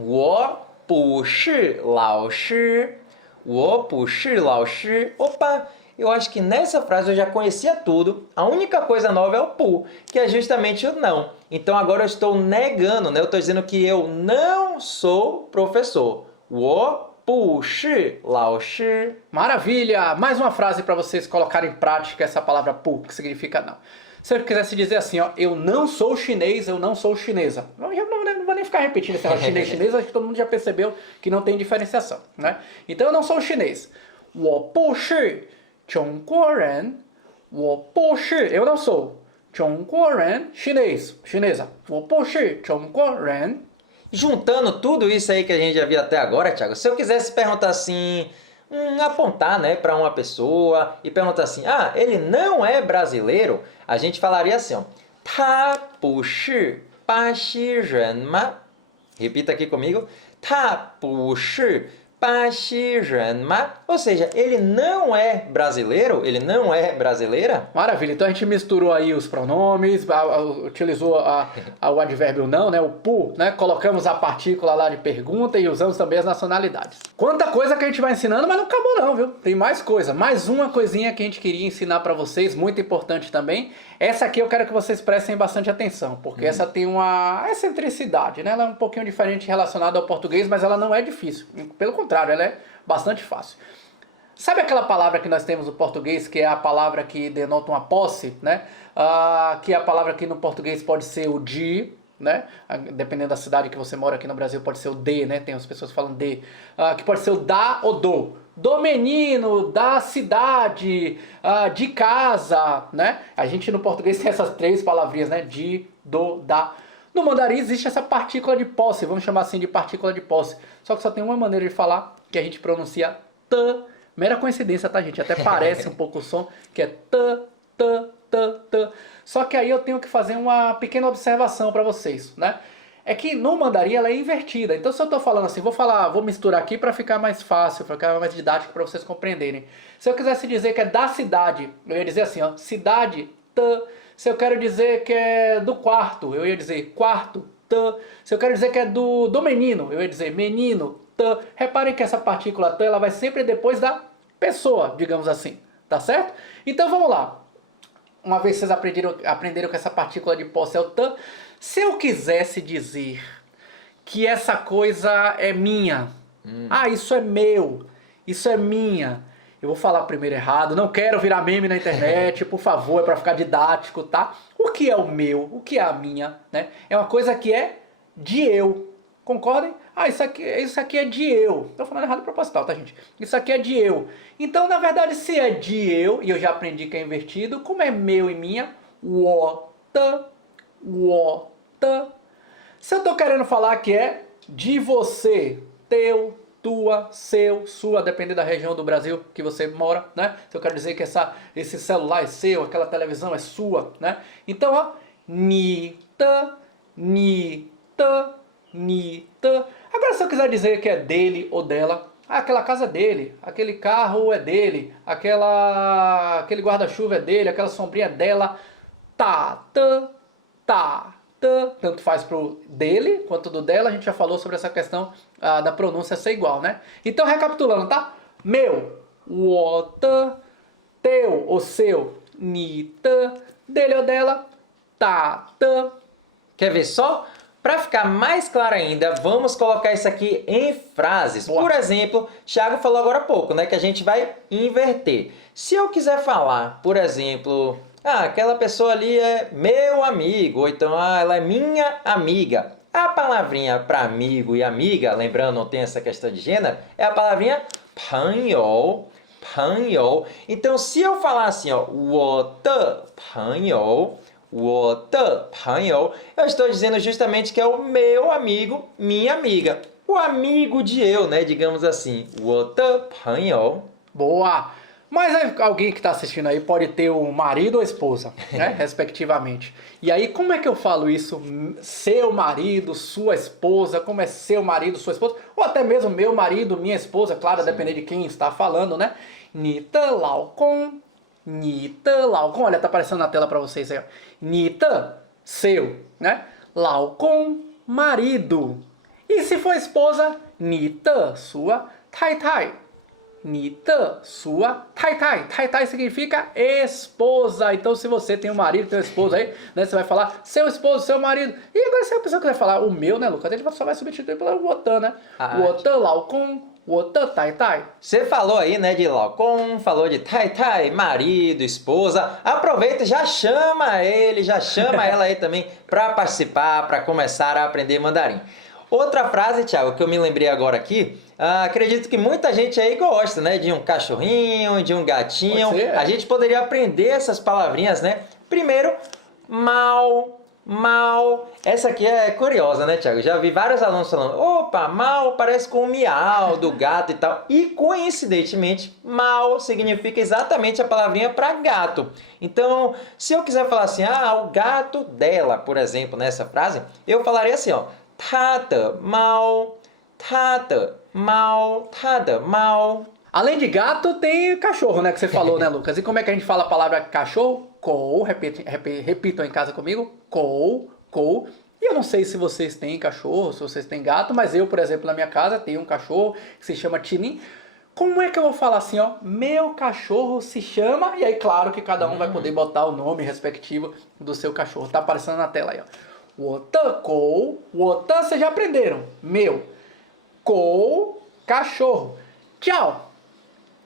我不是老师. 我不是老师. Opa, eu acho que nessa frase eu já conhecia tudo. A única coisa nova é o pu, que é justamente o não. Então agora eu estou negando, né? Eu estou dizendo que eu não sou professor. 我不是老师. Maravilha! Mais uma frase para vocês colocarem em prática essa palavra pu, que significa não. Se eu quisesse dizer assim, ó, eu não sou chinês, eu não sou chinesa. Não vou nem ficar repetindo esse chinês, chinesa, acho que todo mundo já percebeu que não tem diferenciação, né? Então eu não sou chinês. 我不是中国人. 我不是, eu não sou. 中国人, chinês, chinesa. 我不是中国人. Juntando tudo isso aí que a gente já viu até agora, Thiago, se eu quisesse perguntar assim, apontar, né, para uma pessoa e perguntar assim, ele não é brasileiro, a gente falaria assim, ó, 他不是巴西人吗? Repita aqui comigo, 他不是巴西人吗? Ou seja, ele não é brasileiro, ele não é brasileira. Maravilha, então a gente misturou aí os pronomes, utilizou o advérbio não, né, o pu, né, colocamos a partícula lá de pergunta e usamos também as nacionalidades. Quanta coisa que a gente vai ensinando, mas não acabou não, viu? Tem mais coisa, mais uma coisinha que a gente queria ensinar para vocês, muito importante também. Essa aqui eu quero que vocês prestem bastante atenção, porque essa tem uma excentricidade, né? Ela é um pouquinho diferente relacionada ao português, mas ela não é difícil. Pelo contrário, ela é bastante fácil. Sabe aquela palavra que nós temos no português, que é a palavra que denota uma posse, né? Que é a palavra que no português pode ser o de, né? Dependendo da cidade que você mora aqui no Brasil, pode ser o de, né? Tem as pessoas que falam de. Que pode ser o da ou do. Do menino, da cidade, de casa, né? A gente no português tem essas três palavrinhas, né? De, do, da. No mandarim existe essa partícula de posse, vamos chamar assim de partícula de posse. Só que só tem uma maneira de falar, que a gente pronuncia t. Mera coincidência, tá, gente? Até parece um pouco o som, que é t, t, t, t. Só que aí eu tenho que fazer uma pequena observação para vocês, né? É que no mandarim ela é invertida. Então se eu estou falando assim, vou misturar aqui para ficar mais fácil, para ficar mais didático para vocês compreenderem. Se eu quisesse dizer que é da cidade, eu ia dizer assim, ó, cidade, t. Se eu quero dizer que é do quarto, eu ia dizer quarto, t. Se eu quero dizer que é do menino, eu ia dizer menino, t. Reparem que essa partícula t, ela vai sempre depois da pessoa, digamos assim, tá certo? Então vamos lá. Uma vez vocês aprenderam que essa partícula de posse é o t. Se eu quisesse dizer que essa coisa é minha, isso é meu, isso é minha, eu vou falar primeiro errado, não quero virar meme na internet, por favor, é para ficar didático, tá? O que é o meu, o que é a minha, né? É uma coisa que é de eu, concordem? Isso aqui é de eu. Tô falando errado proposital, tá, gente? Isso aqui é de eu. Então, na verdade, se é de eu, e eu já aprendi que é invertido, como é meu e minha, se eu tô querendo falar que é de você, teu, tua, seu, sua, dependendo da região do Brasil que você mora, né? Se eu quero dizer que esse celular é seu, aquela televisão é sua, né? Então, ó, ni, ta, ni, ta, ni, ta. Agora, se eu quiser dizer que é dele ou dela, aquela casa é dele, aquele carro é dele, aquele guarda-chuva é dele, aquela sombrinha é dela, tá, tanto faz pro dele quanto do dela. A gente já falou sobre essa questão da pronúncia ser igual, né? Então, recapitulando, tá? meu, 我的, teu ou seu, 你的, dele ou dela, 他的. Quer ver só? Para ficar mais claro ainda, vamos colocar isso aqui em frases. Boa. Por exemplo, Thiago falou agora há pouco, né, que a gente vai inverter. Se eu quiser falar, por exemplo, aquela pessoa ali é meu amigo, ou então ela é minha amiga. A palavrinha para amigo e amiga, lembrando, não tem essa questão de gênero, é a palavrinha 朋友, 朋友. Então, se eu falar assim, ó, 我的朋友, 我的朋友, eu estou dizendo justamente que é o meu amigo, minha amiga. O amigo de eu, né? Digamos assim. 我的朋友. Boa! Mas aí, alguém que está assistindo aí pode ter o marido ou a esposa, né? Respectivamente. E aí, como é que eu falo isso? Seu marido, sua esposa, como é seu marido, sua esposa? Ou até mesmo meu marido, minha esposa, claro, depender de quem está falando, né? 你的老公, 你的老公, olha, tá aparecendo na tela para vocês aí, ó. 你的, seu, né? 老公, marido. E se for esposa, 你的, sua, 太太. 你的 sua 太太. 太太 significa esposa. Então, se você tem um marido, tem uma esposa aí, né, você vai falar seu esposo, seu marido. E agora, se a pessoa quiser falar o meu, né, Lucas, ele só vai substituir pelo 我的, né? 我的老公, 我的太太. Você falou aí, né, de 老公, falou de 太太, marido, esposa. Aproveita e já chama ele, já chama ela aí também para participar, para começar a aprender mandarim. Outra frase, Thiago, que eu me lembrei agora aqui, acredito que muita gente aí gosta, né? De um cachorrinho, de um gatinho. Pode ser, é. A gente poderia aprender essas palavrinhas, né? Primeiro, mal, mal. Essa aqui é curiosa, né, Thiago? Já vi vários alunos falando, opa, mal parece com o miau do gato e tal. E, coincidentemente, mal significa exatamente a palavrinha para gato. Então, se eu quiser falar assim, o gato dela, por exemplo, nessa frase, eu falaria assim, ó. 他的猫, 他的猫, 他的猫. Além de gato, tem cachorro, né? Que você falou, né, Lucas? E como é que a gente fala a palavra cachorro? Kou, repitam em casa comigo. Kou, kou. E eu não sei se vocês têm cachorro, se vocês têm gato, mas eu, por exemplo, na minha casa tenho um cachorro que se chama Tilin. Como é que eu vou falar assim, ó? Meu cachorro se chama... E aí, claro que cada um vai poder botar o nome respectivo do seu cachorro. Tá aparecendo na tela aí, ó. 我的狗, 我的 vocês já aprenderam. Meu. 狗, cachorro. Tchau.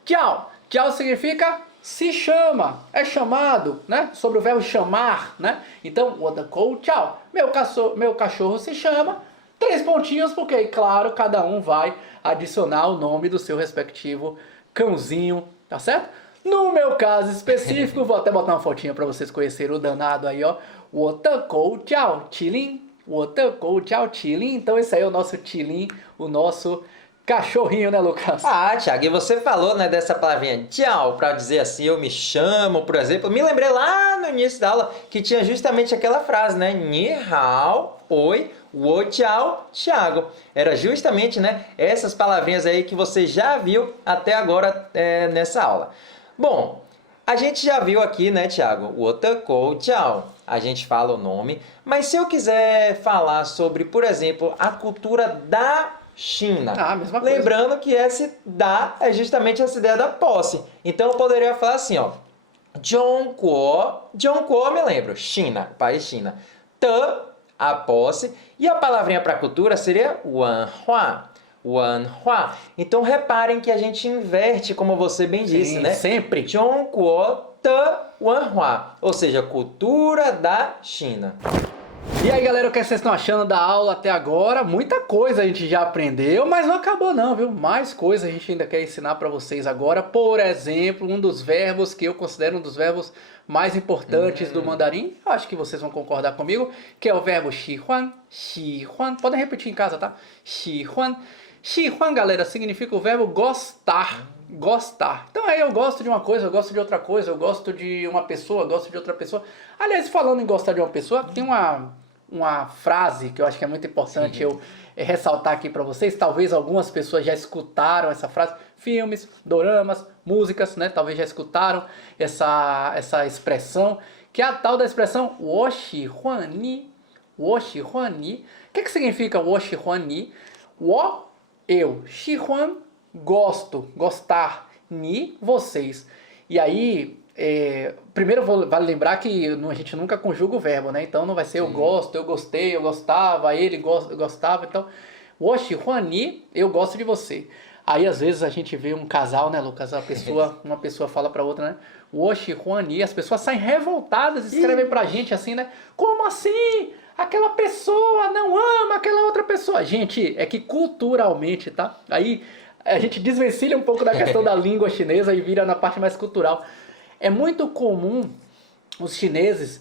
Tchau. Tchau significa se chama, é chamado, né? Sobre o verbo chamar, né? Então, 我的狗, tchau. Meu cachorro se chama. 3 pontinhos, porque, claro, cada um vai adicionar o nome do seu respectivo cãozinho, tá certo? No meu caso específico, vou até botar uma fotinha para vocês conhecerem o danado aí, ó. 我的狗叫Tilin, 我的狗叫Tilin. Então esse aí é o nosso Tilin, o nosso cachorrinho, né, Lucas? Thiago, e você falou, né, dessa palavrinha tchau, para dizer assim, eu me chamo, por exemplo. Me lembrei lá no início da aula que tinha justamente aquela frase, né? Ni hao, oi, wo tchau, Thiago. Era justamente, né, essas palavrinhas aí que você já viu até agora nessa aula. Bom, a gente já viu aqui, né, Thiago? 我的狗叫. A gente fala o nome. Mas se eu quiser falar sobre, por exemplo, a cultura da China. Mesma coisa. Lembrando que esse da é justamente essa ideia da posse. Então eu poderia falar assim, ó. Zhongguo. Zhongguo, me lembro. China, país China. Te, a posse. E a palavrinha para cultura seria Wanhua. Wanhua. Então reparem que a gente inverte, como você bem disse, né? Sempre. Zhongguo de Wanhua, ou seja, cultura da China. E aí, galera, o que vocês estão achando da aula até agora? Muita coisa a gente já aprendeu, mas não acabou não, viu? Mais coisa a gente ainda quer ensinar para vocês agora. Por exemplo, um dos verbos que eu considero um dos verbos mais importantes do mandarim, eu acho que vocês vão concordar comigo, que é o verbo xihuan, xihuan. Podem repetir em casa, tá? Xihuan. Xihuan, galera, significa o verbo gostar. Gostar. Então aí eu gosto de uma coisa, eu gosto de outra coisa, eu gosto de uma pessoa, eu gosto de outra pessoa. Aliás, falando em gostar de uma pessoa, tem uma frase que eu acho que é muito importante eu ressaltar aqui para vocês. Talvez algumas pessoas já escutaram essa frase. Filmes, doramas, músicas, né? Talvez já escutaram essa expressão, que é a tal da expressão 我喜欢你. 我喜欢你. O que significa 我喜欢你? 我, eu, 喜欢, gosto, gostar, ni, vocês. E aí, primeiro vale lembrar que a gente nunca conjuga o verbo, né? Então não vai ser eu gosto, eu gostei, eu gostava, ele gostava. Então, 我喜欢你, eu gosto de você. Aí às vezes a gente vê um casal, né, Lucas? Uma pessoa fala pra outra, né? 我喜欢你, as pessoas saem revoltadas e escrevem pra gente assim, né? Como assim? Aquela pessoa não ama aquela outra pessoa. Gente, é que culturalmente, tá? Aí a gente desvencilha um pouco da questão da língua chinesa e vira na parte mais cultural. É muito comum os chineses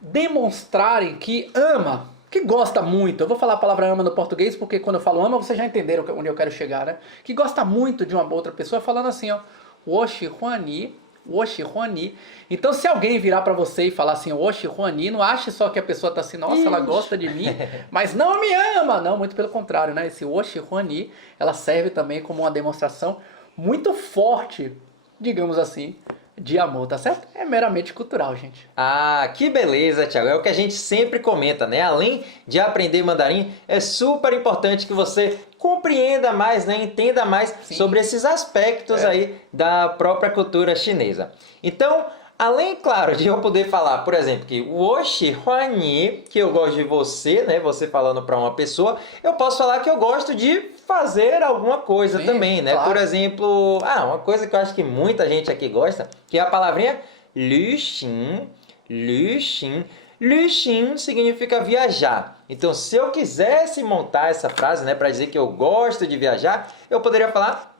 demonstrarem que ama, que gosta muito. Eu vou falar a palavra ama no português porque quando eu falo ama, vocês já entenderam onde eu quero chegar, né? Que gosta muito de uma outra pessoa falando assim, ó. 我喜欢你, 我喜欢你. Então se alguém virar pra você e falar assim, 我喜欢你, não ache só que a pessoa tá assim, nossa, ela gosta de mim, mas não me ama. Não, muito pelo contrário, né? Esse 我喜欢你, ela serve também como uma demonstração muito forte, digamos assim, de amor, tá certo? É meramente cultural, gente. Ah, que beleza, Thiago. É o que a gente sempre comenta, né? Além de aprender mandarim, é super importante que você compreenda mais, né? Entenda mais sobre esses aspectos aí da própria cultura chinesa. Então, além, claro, de eu poder falar, por exemplo, que 我喜欢你, que eu gosto de você, né? Você falando para uma pessoa, eu posso falar que eu gosto de fazer alguma coisa também, né? Claro. Por exemplo, uma coisa que eu acho que muita gente aqui gosta, que é a palavrinha 旅行, 旅行. 旅行significa viajar. Então, se eu quisesse montar essa frase, né, para dizer que eu gosto de viajar, eu poderia falar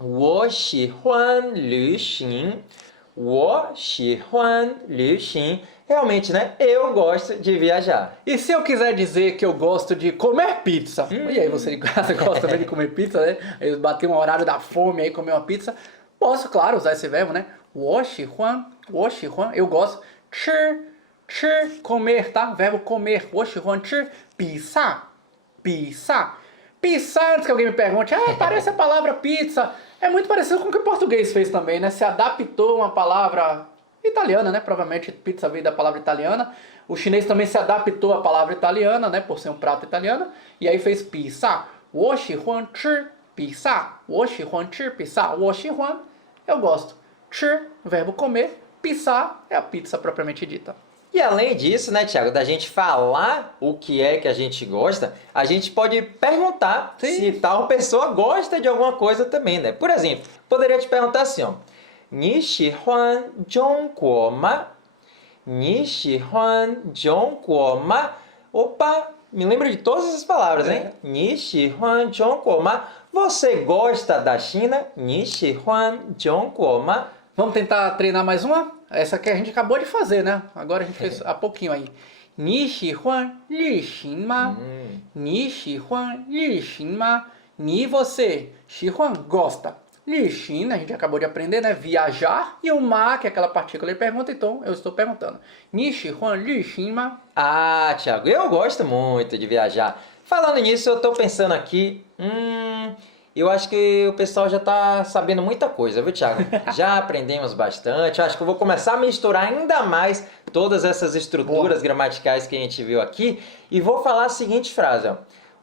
我喜欢旅行, 我喜欢旅行. Realmente, né? Eu gosto de viajar. E se eu quiser dizer que eu gosto de comer pizza? E aí, você de casa gosta também de comer pizza, né? Eu bater um horário da fome aí, comer uma pizza. Posso, claro, usar esse verbo, né? 我喜欢, eu gosto. 吃, comer, tá? Verbo comer. 我喜欢吃 pizza. Pizza, antes que alguém me pergunte, parece a palavra pizza. É muito parecido com o que o português fez também, né? Se adaptou uma palavra italiana, né? Provavelmente pizza veio da palavra italiana. O chinês também se adaptou à palavra italiana, né? Por ser um prato italiano. E aí fez pizza. 我喜欢吃 pizza. 我喜欢吃 pizza. 我喜欢, eu gosto. 吃, verbo comer. Pizza é a pizza propriamente dita. E além disso, né, Thiago, da gente falar o que é que a gente gosta, a gente pode perguntar se tal pessoa gosta de alguma coisa também, né? Por exemplo, poderia te perguntar assim, ó. 你喜欢中国吗? 你喜欢中国吗? Opa, me lembro de todas essas palavras, hein? 你喜欢中国吗? Você gosta da China? 你喜欢中国吗? Vamos tentar treinar mais uma? Essa que a gente acabou de fazer, né? Agora a gente fez há pouquinho aí. 你喜欢旅行吗? 你喜欢旅行吗? 你 você, 喜欢 gosta. 旅行, a gente acabou de aprender, né? Viajar. E o ma, que é aquela partícula, ele pergunta, então eu estou perguntando. 你喜欢旅行吗? Ah, Thiago, eu gosto muito de viajar. Falando nisso, eu estou pensando aqui... eu acho que o pessoal já está sabendo muita coisa, viu, Thiago? Já aprendemos bastante. Eu acho que eu vou começar a misturar ainda mais todas essas estruturas gramaticais que a gente viu aqui. E vou falar a seguinte frase, ó.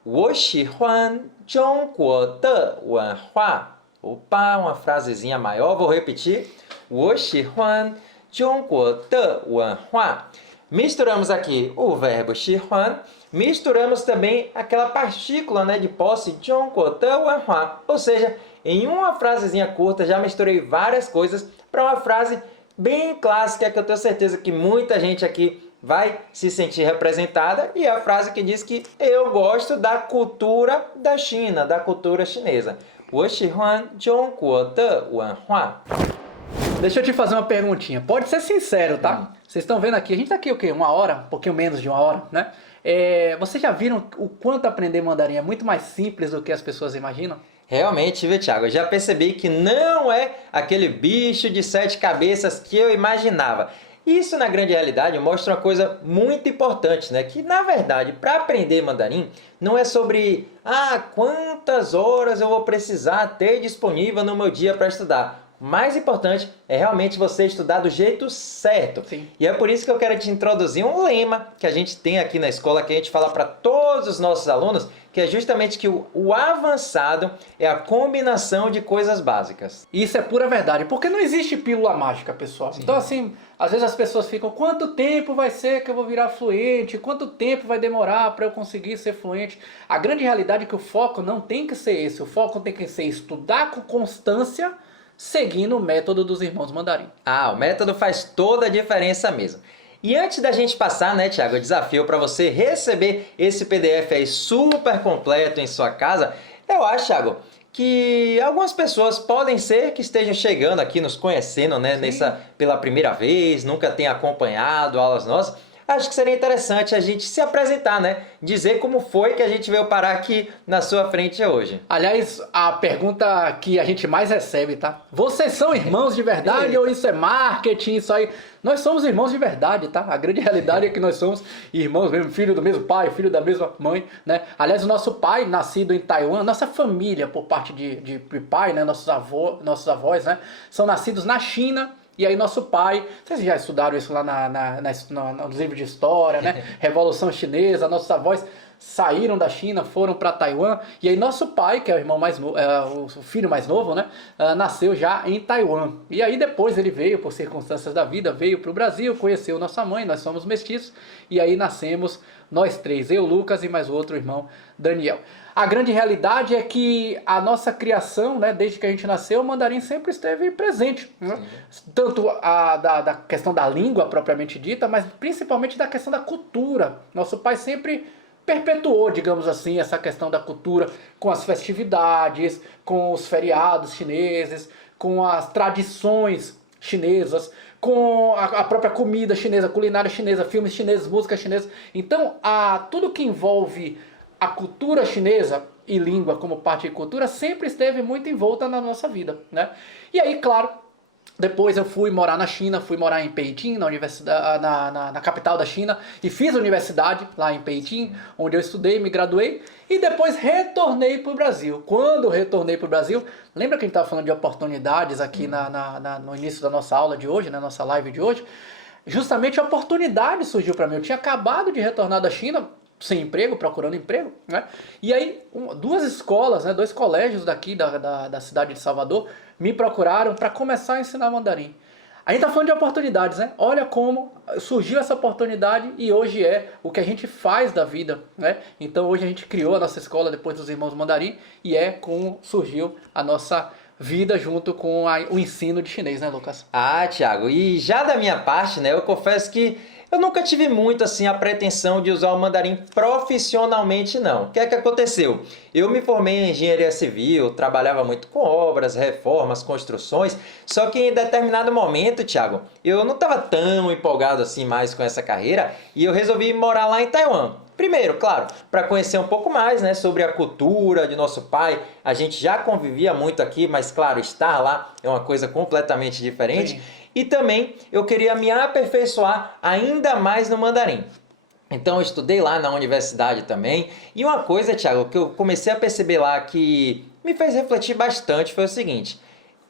我喜欢中国的文化. Opa, uma frasezinha maior, vou repetir. 我喜欢中国的文化. Misturamos aqui o verbo 喜欢, misturamos também aquela partícula, né, de posse 中国的文化. Ou seja, em uma frasezinha curta já misturei várias coisas para uma frase bem clássica que eu tenho certeza que muita gente aqui vai se sentir representada, e é a frase que diz que eu gosto da cultura da China, da cultura chinesa. 我喜欢中国的文化. Deixa eu te fazer uma perguntinha. Pode ser sincero, tá? Vocês estão vendo aqui, a gente tá aqui o quê? 1 hora? Um pouquinho menos de 1 hora, né? Vocês já viram o quanto aprender mandarim é muito mais simples do que as pessoas imaginam? Realmente, viu, Thiago? Eu já percebi que não é aquele bicho de 7 cabeças que eu imaginava. Isso, na grande realidade, mostra uma coisa muito importante, né? Que, na verdade, para aprender mandarim, não é sobre quantas horas eu vou precisar ter disponível no meu dia para estudar. O mais importante é realmente você estudar do jeito certo. Sim. E é por isso que eu quero te introduzir um lema que a gente tem aqui na escola, que a gente fala para todos os nossos alunos, que é justamente que o avançado é a combinação de coisas básicas. Isso é pura verdade, porque não existe pílula mágica, pessoal. Sim. Então, assim, às vezes as pessoas ficam, quanto tempo vai ser que eu vou virar fluente? Quanto tempo vai demorar para eu conseguir ser fluente? A grande realidade é que o foco não tem que ser esse. O foco tem que ser estudar com constância, seguindo o método dos irmãos Mandarim. Ah, o método faz toda a diferença mesmo. E antes da gente passar, né, Tiago, o desafio para você receber esse PDF aí super completo em sua casa, eu acho, Tiago, que algumas pessoas podem ser que estejam chegando aqui, nos conhecendo, né, pela primeira vez, nunca tenham acompanhado aulas nossas. Acho que seria interessante a gente se apresentar, né? Dizer como foi que a gente veio parar aqui na sua frente hoje. Aliás, a pergunta que a gente mais recebe, tá? Vocês são irmãos de verdade ou isso é marketing, isso aí? Nós somos irmãos de verdade, tá? A grande realidade é que nós somos irmãos mesmo, filho do mesmo pai, filho da mesma mãe, né? Aliás, o nosso pai, nascido em Taiwan, nossa família, por parte de pai, né? Nossos avós, né? São nascidos na China. E aí nosso pai, vocês já estudaram isso lá nos livros de história, né? Revolução Chinesa, nossos avós saíram da China, foram para Taiwan. E aí nosso pai, que é o irmão mais novo, o filho mais novo, né? Nasceu já em Taiwan. E aí depois ele veio, por circunstâncias da vida, veio para o Brasil, conheceu nossa mãe, nós somos mestiços. E aí nascemos nós três, eu, Lucas e mais o outro irmão, Daniel. A grande realidade é que a nossa criação, né, desde que a gente nasceu, o mandarim sempre esteve presente. Né? Tanto da questão da língua propriamente dita, mas principalmente da questão da cultura. Nosso pai sempre perpetuou, digamos assim, essa questão da cultura com as festividades, com os feriados chineses, com as tradições chinesas, com a própria comida chinesa, culinária chinesa, filmes chineses, música chinesa. Então, tudo que envolve a cultura chinesa e língua como parte de cultura sempre esteve muito envolta na nossa vida, né? E aí, claro, depois eu fui morar na China, fui morar em Pequim, na universidade, na capital da China, e fiz a universidade lá em Pequim, onde eu estudei, me graduei, e depois retornei para o Brasil. Quando retornei para o Brasil, lembra que a gente estava falando de oportunidades aqui no início da nossa aula de hoje, na nossa live de hoje? Justamente a oportunidade surgiu para mim. Eu tinha acabado de retornar da China, sem emprego, procurando emprego, né? E aí, duas escolas, né, dois colégios daqui da cidade de Salvador me procuraram para começar a ensinar mandarim. A gente está falando de oportunidades, né? Olha como surgiu essa oportunidade e hoje é o que a gente faz da vida, né? Então hoje a gente criou a nossa escola depois dos irmãos mandarim e é como surgiu a nossa vida junto com o ensino de chinês, né, Lucas? Ah, Tiago, e já da minha parte, né, eu confesso que eu nunca tive muito assim a pretensão de usar o mandarim profissionalmente, não. O que é que aconteceu? Eu me formei em engenharia civil, trabalhava muito com obras, reformas, construções, só que em determinado momento, Tiago, eu não estava tão empolgado assim mais com essa carreira e eu resolvi morar lá em Taiwan. Primeiro, claro, para conhecer um pouco mais, né, sobre a cultura de nosso pai. A gente já convivia muito aqui, mas claro, estar lá é uma coisa completamente diferente. Sim. E também eu queria me aperfeiçoar ainda mais no mandarim. Então eu estudei lá na universidade também. E uma coisa, Tiago, que eu comecei a perceber lá que me fez refletir bastante foi o seguinte.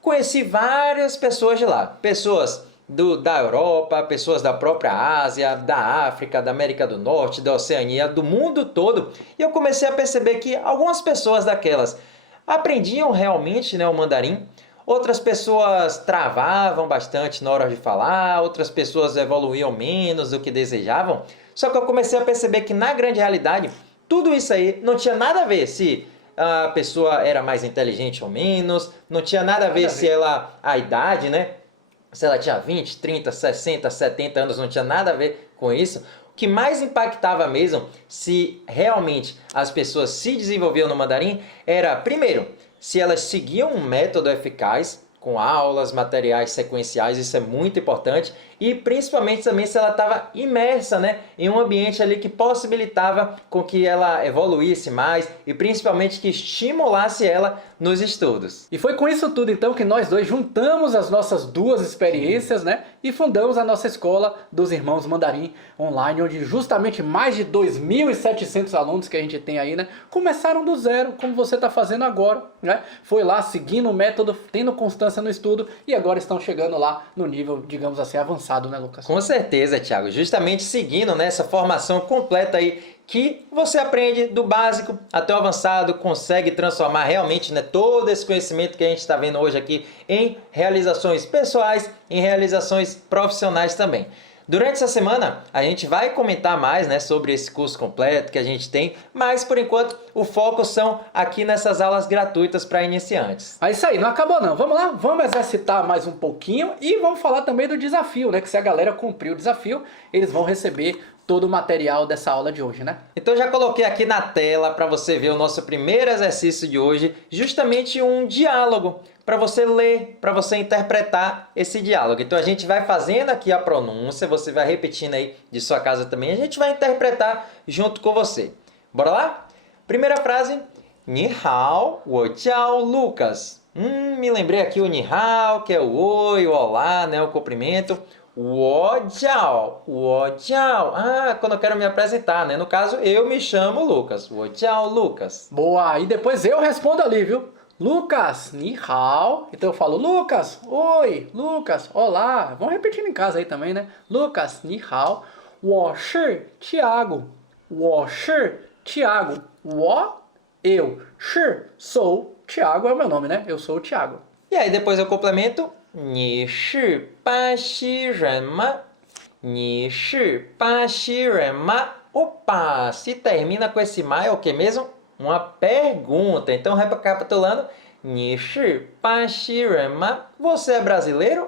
Conheci várias pessoas de lá. Pessoas da Europa, pessoas da própria Ásia, da África, da América do Norte, da Oceania, do mundo todo. E eu comecei a perceber que algumas pessoas daquelas aprendiam realmente, né, o mandarim. Outras pessoas travavam bastante na hora de falar, outras pessoas evoluíam menos do que desejavam. Só que eu comecei a perceber que, na grande realidade, tudo isso aí não tinha nada a ver se a pessoa era mais inteligente ou menos, não tinha nada a ver se a idade, né? Se ela tinha 20, 30, 60, 70 anos, não tinha nada a ver com isso. O que mais impactava mesmo, se realmente as pessoas se desenvolviam no mandarim, era, primeiro, se elas seguiam um método eficaz, com aulas, materiais sequenciais, isso é muito importante. E principalmente também se ela estava imersa, né, em um ambiente ali que possibilitava com que ela evoluísse mais e principalmente que estimulasse ela nos estudos. E foi com isso tudo então que nós dois juntamos as nossas duas experiências, né, e fundamos a nossa escola dos Irmãos Mandarim Online, onde justamente mais de 2.700 alunos que a gente tem aí, né, começaram do zero, como você está fazendo agora, né? Foi lá seguindo o método, tendo constância confiança no estudo e agora estão chegando lá no nível, digamos assim, avançado, né, Lucas? Com certeza, Thiago. Justamente seguindo nessa formação completa aí, que você aprende do básico até o avançado, consegue transformar realmente, né, todo esse conhecimento que a gente está vendo hoje aqui em realizações pessoais, em realizações profissionais também. Durante essa semana, a gente vai comentar mais, né, sobre esse curso completo que a gente tem, mas por enquanto o foco são aqui nessas aulas gratuitas para iniciantes. É isso aí, não acabou não. Vamos lá, vamos exercitar mais um pouquinho e vamos falar também do desafio, né? Que se a galera cumprir o desafio, eles vão receber todo o material dessa aula de hoje, né? Então já coloquei aqui na tela para você ver o nosso primeiro exercício de hoje, justamente um diálogo, para você ler, para você interpretar esse diálogo. Então a gente vai fazendo aqui a pronúncia, você vai repetindo aí de sua casa também, a gente vai interpretar junto com você. Bora lá? Primeira frase, Ni hao, wo jiao Lucas. Me lembrei aqui o Ni hao, que é o oi, o olá, né, o cumprimento. Wo jiao. Ah, quando eu quero me apresentar, né? No caso, eu me chamo Lucas. Wo jiao Lucas. Boa, e depois eu respondo ali, viu? Lucas, ni hao. Então eu falo, Lucas, oi, Lucas, olá. Vamos repetindo em casa aí também, né? Lucas, ni hao. 我是 Thiago. 我是 Thiago. 我, eu. 是, sou. Thiago é o meu nome, né? Eu sou o Thiago. E aí depois eu complemento. 你是巴西人吗? 你是巴西人吗? Opa, se termina com esse ma é o que mesmo? Uma pergunta. Então, recapitulando. 你是巴西人吗? Você é brasileiro?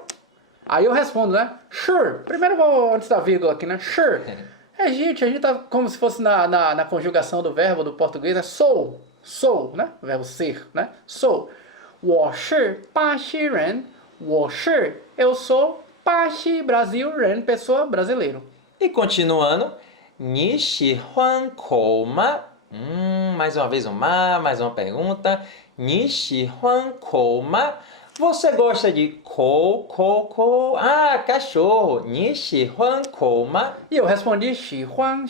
Aí eu respondo, né? Sure. Primeiro eu vou antes da vírgula aqui, né? Sure. A gente tá como se fosse na conjugação do verbo do português, né? Sou, né? O verbo ser, né? Sou. 我是巴西人. 我是, eu sou, 巴西, Brasil, ren, pessoa, brasileiro. E continuando. 你喜欢口吗? Mais uma vez um ma, mais uma pergunta. 你喜欢口吗? Você gosta de kou? Ah, cachorro. 你喜欢口吗? E eu respondi 喜欢,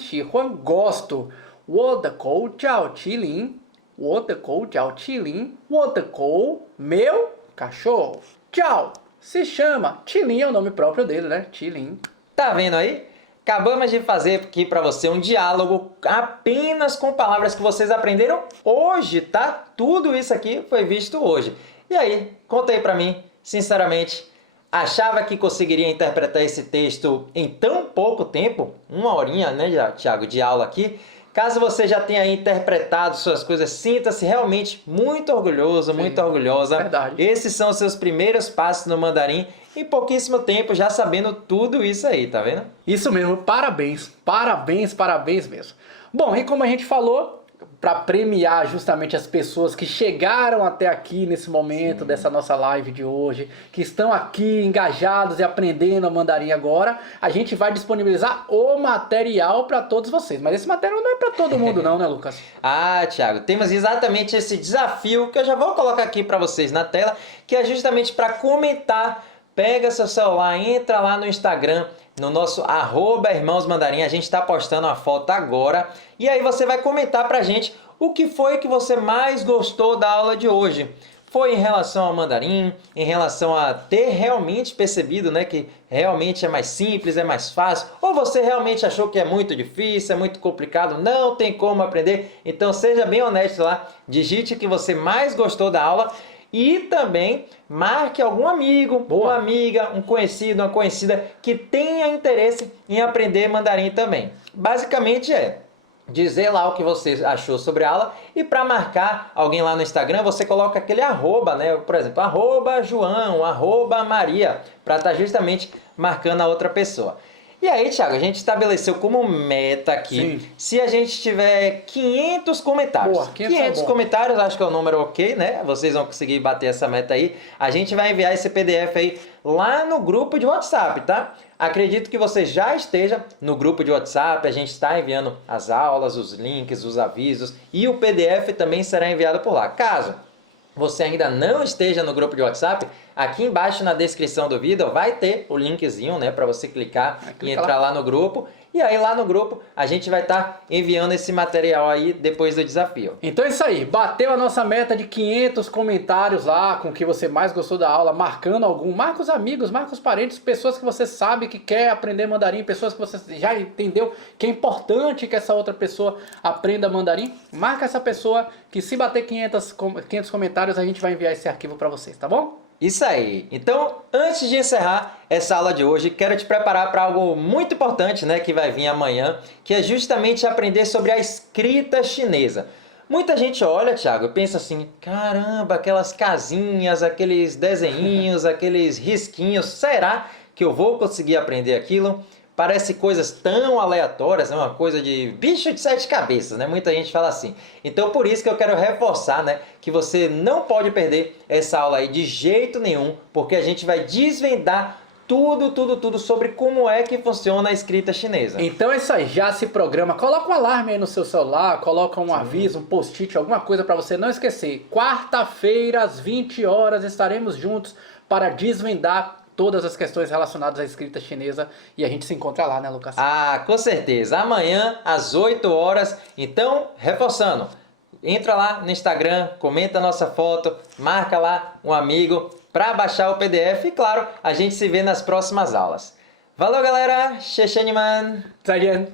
gosto. 我的狗叫麒麟. 我的狗叫麒麟. 我的狗, meu cachorro. Tchau, se chama. Tilin é o nome próprio dele, né? Tilin. Tá vendo aí? Acabamos de fazer aqui para você um diálogo apenas com palavras que vocês aprenderam hoje, tá? Tudo isso aqui foi visto hoje. E aí, conta aí para mim, sinceramente, achava que conseguiria interpretar esse texto em tão pouco tempo? 1 horinha, né, Thiago, de aula aqui. Caso você já tenha interpretado suas coisas, sinta-se realmente muito orgulhoso, muito orgulhosa. Verdade. Esses são os seus primeiros passos no mandarim em pouquíssimo tempo, já sabendo tudo isso aí, tá vendo? Isso mesmo, parabéns mesmo. Bom, e como a gente falou, para premiar justamente as pessoas que chegaram até aqui nesse momento dessa nossa live de hoje, que estão aqui engajados e aprendendo a mandarim agora, a gente vai disponibilizar o material para todos vocês. Mas esse material não é para todo mundo não, né, Lucas? Ah, Thiago, temos exatamente esse desafio que eu já vou colocar aqui para vocês na tela, que é justamente para comentar. Pega seu celular, entra lá no Instagram, no nosso @irmãosmandarim, a gente está postando uma foto agora, e aí você vai comentar pra gente o que foi que você mais gostou da aula de hoje. Foi em relação ao mandarim, em relação a ter realmente percebido, né, que realmente é mais simples, é mais fácil, ou você realmente achou que é muito difícil, é muito complicado, não tem como aprender. Então seja bem honesto lá, digite o que você mais gostou da aula. E também marque algum amigo, uma amiga, um conhecido, uma conhecida que tenha interesse em aprender mandarim também. Basicamente é dizer lá o que você achou sobre a aula e para marcar alguém lá no Instagram você coloca aquele arroba, né? Por exemplo, @João, @Maria, para estar justamente marcando a outra pessoa. E aí, Thiago, a gente estabeleceu como meta aqui, Sim. se a gente tiver 500 comentários. Boa, 500 comentários, acho que é o número ok, né? Vocês vão conseguir bater essa meta aí. A gente vai enviar esse PDF aí lá no grupo de WhatsApp, tá? Acredito que você já esteja no grupo de WhatsApp, a gente está enviando as aulas, os links, os avisos e o PDF também será enviado por lá. Caso você ainda não esteja no grupo de WhatsApp, aqui embaixo na descrição do vídeo vai ter o linkzinho, né, para você clicar e entrar lá no grupo. E aí lá no grupo a gente vai estar enviando esse material aí depois do desafio. Então é isso aí, bateu a nossa meta de 500 comentários lá com o que você mais gostou da aula, marcando algum, marca os amigos, marca os parentes, pessoas que você sabe que quer aprender mandarim, pessoas que você já entendeu que é importante que essa outra pessoa aprenda mandarim. Marca essa pessoa que se bater 500 comentários a gente vai enviar esse arquivo para vocês, tá bom? Isso aí. Então, antes de encerrar essa aula de hoje, quero te preparar para algo muito importante, né, que vai vir amanhã, que é justamente aprender sobre a escrita chinesa. Muita gente olha, Thiago, e pensa assim, caramba, aquelas casinhas, aqueles desenhinhos, aqueles risquinhos, será que eu vou conseguir aprender aquilo? Parece coisas tão aleatórias, né? Uma coisa de bicho de 7 cabeças, né? Muita gente fala assim. Então, por isso que eu quero reforçar, né, que você não pode perder essa aula aí de jeito nenhum, porque a gente vai desvendar tudo sobre como é que funciona a escrita chinesa. Então é isso aí, já se programa, coloca um alarme aí no seu celular, coloca um aviso, um post-it, alguma coisa para você não esquecer. Quarta-feira, às 20 horas, estaremos juntos para desvendar todas as questões relacionadas à escrita chinesa e a gente se encontra lá, né, Lucas? Ah, com certeza. Amanhã, às 8 horas. Então, reforçando, entra lá no Instagram, comenta a nossa foto, marca lá um amigo para baixar o PDF e, claro, a gente se vê nas próximas aulas. Valeu, galera! Shesheniman! Zaijian!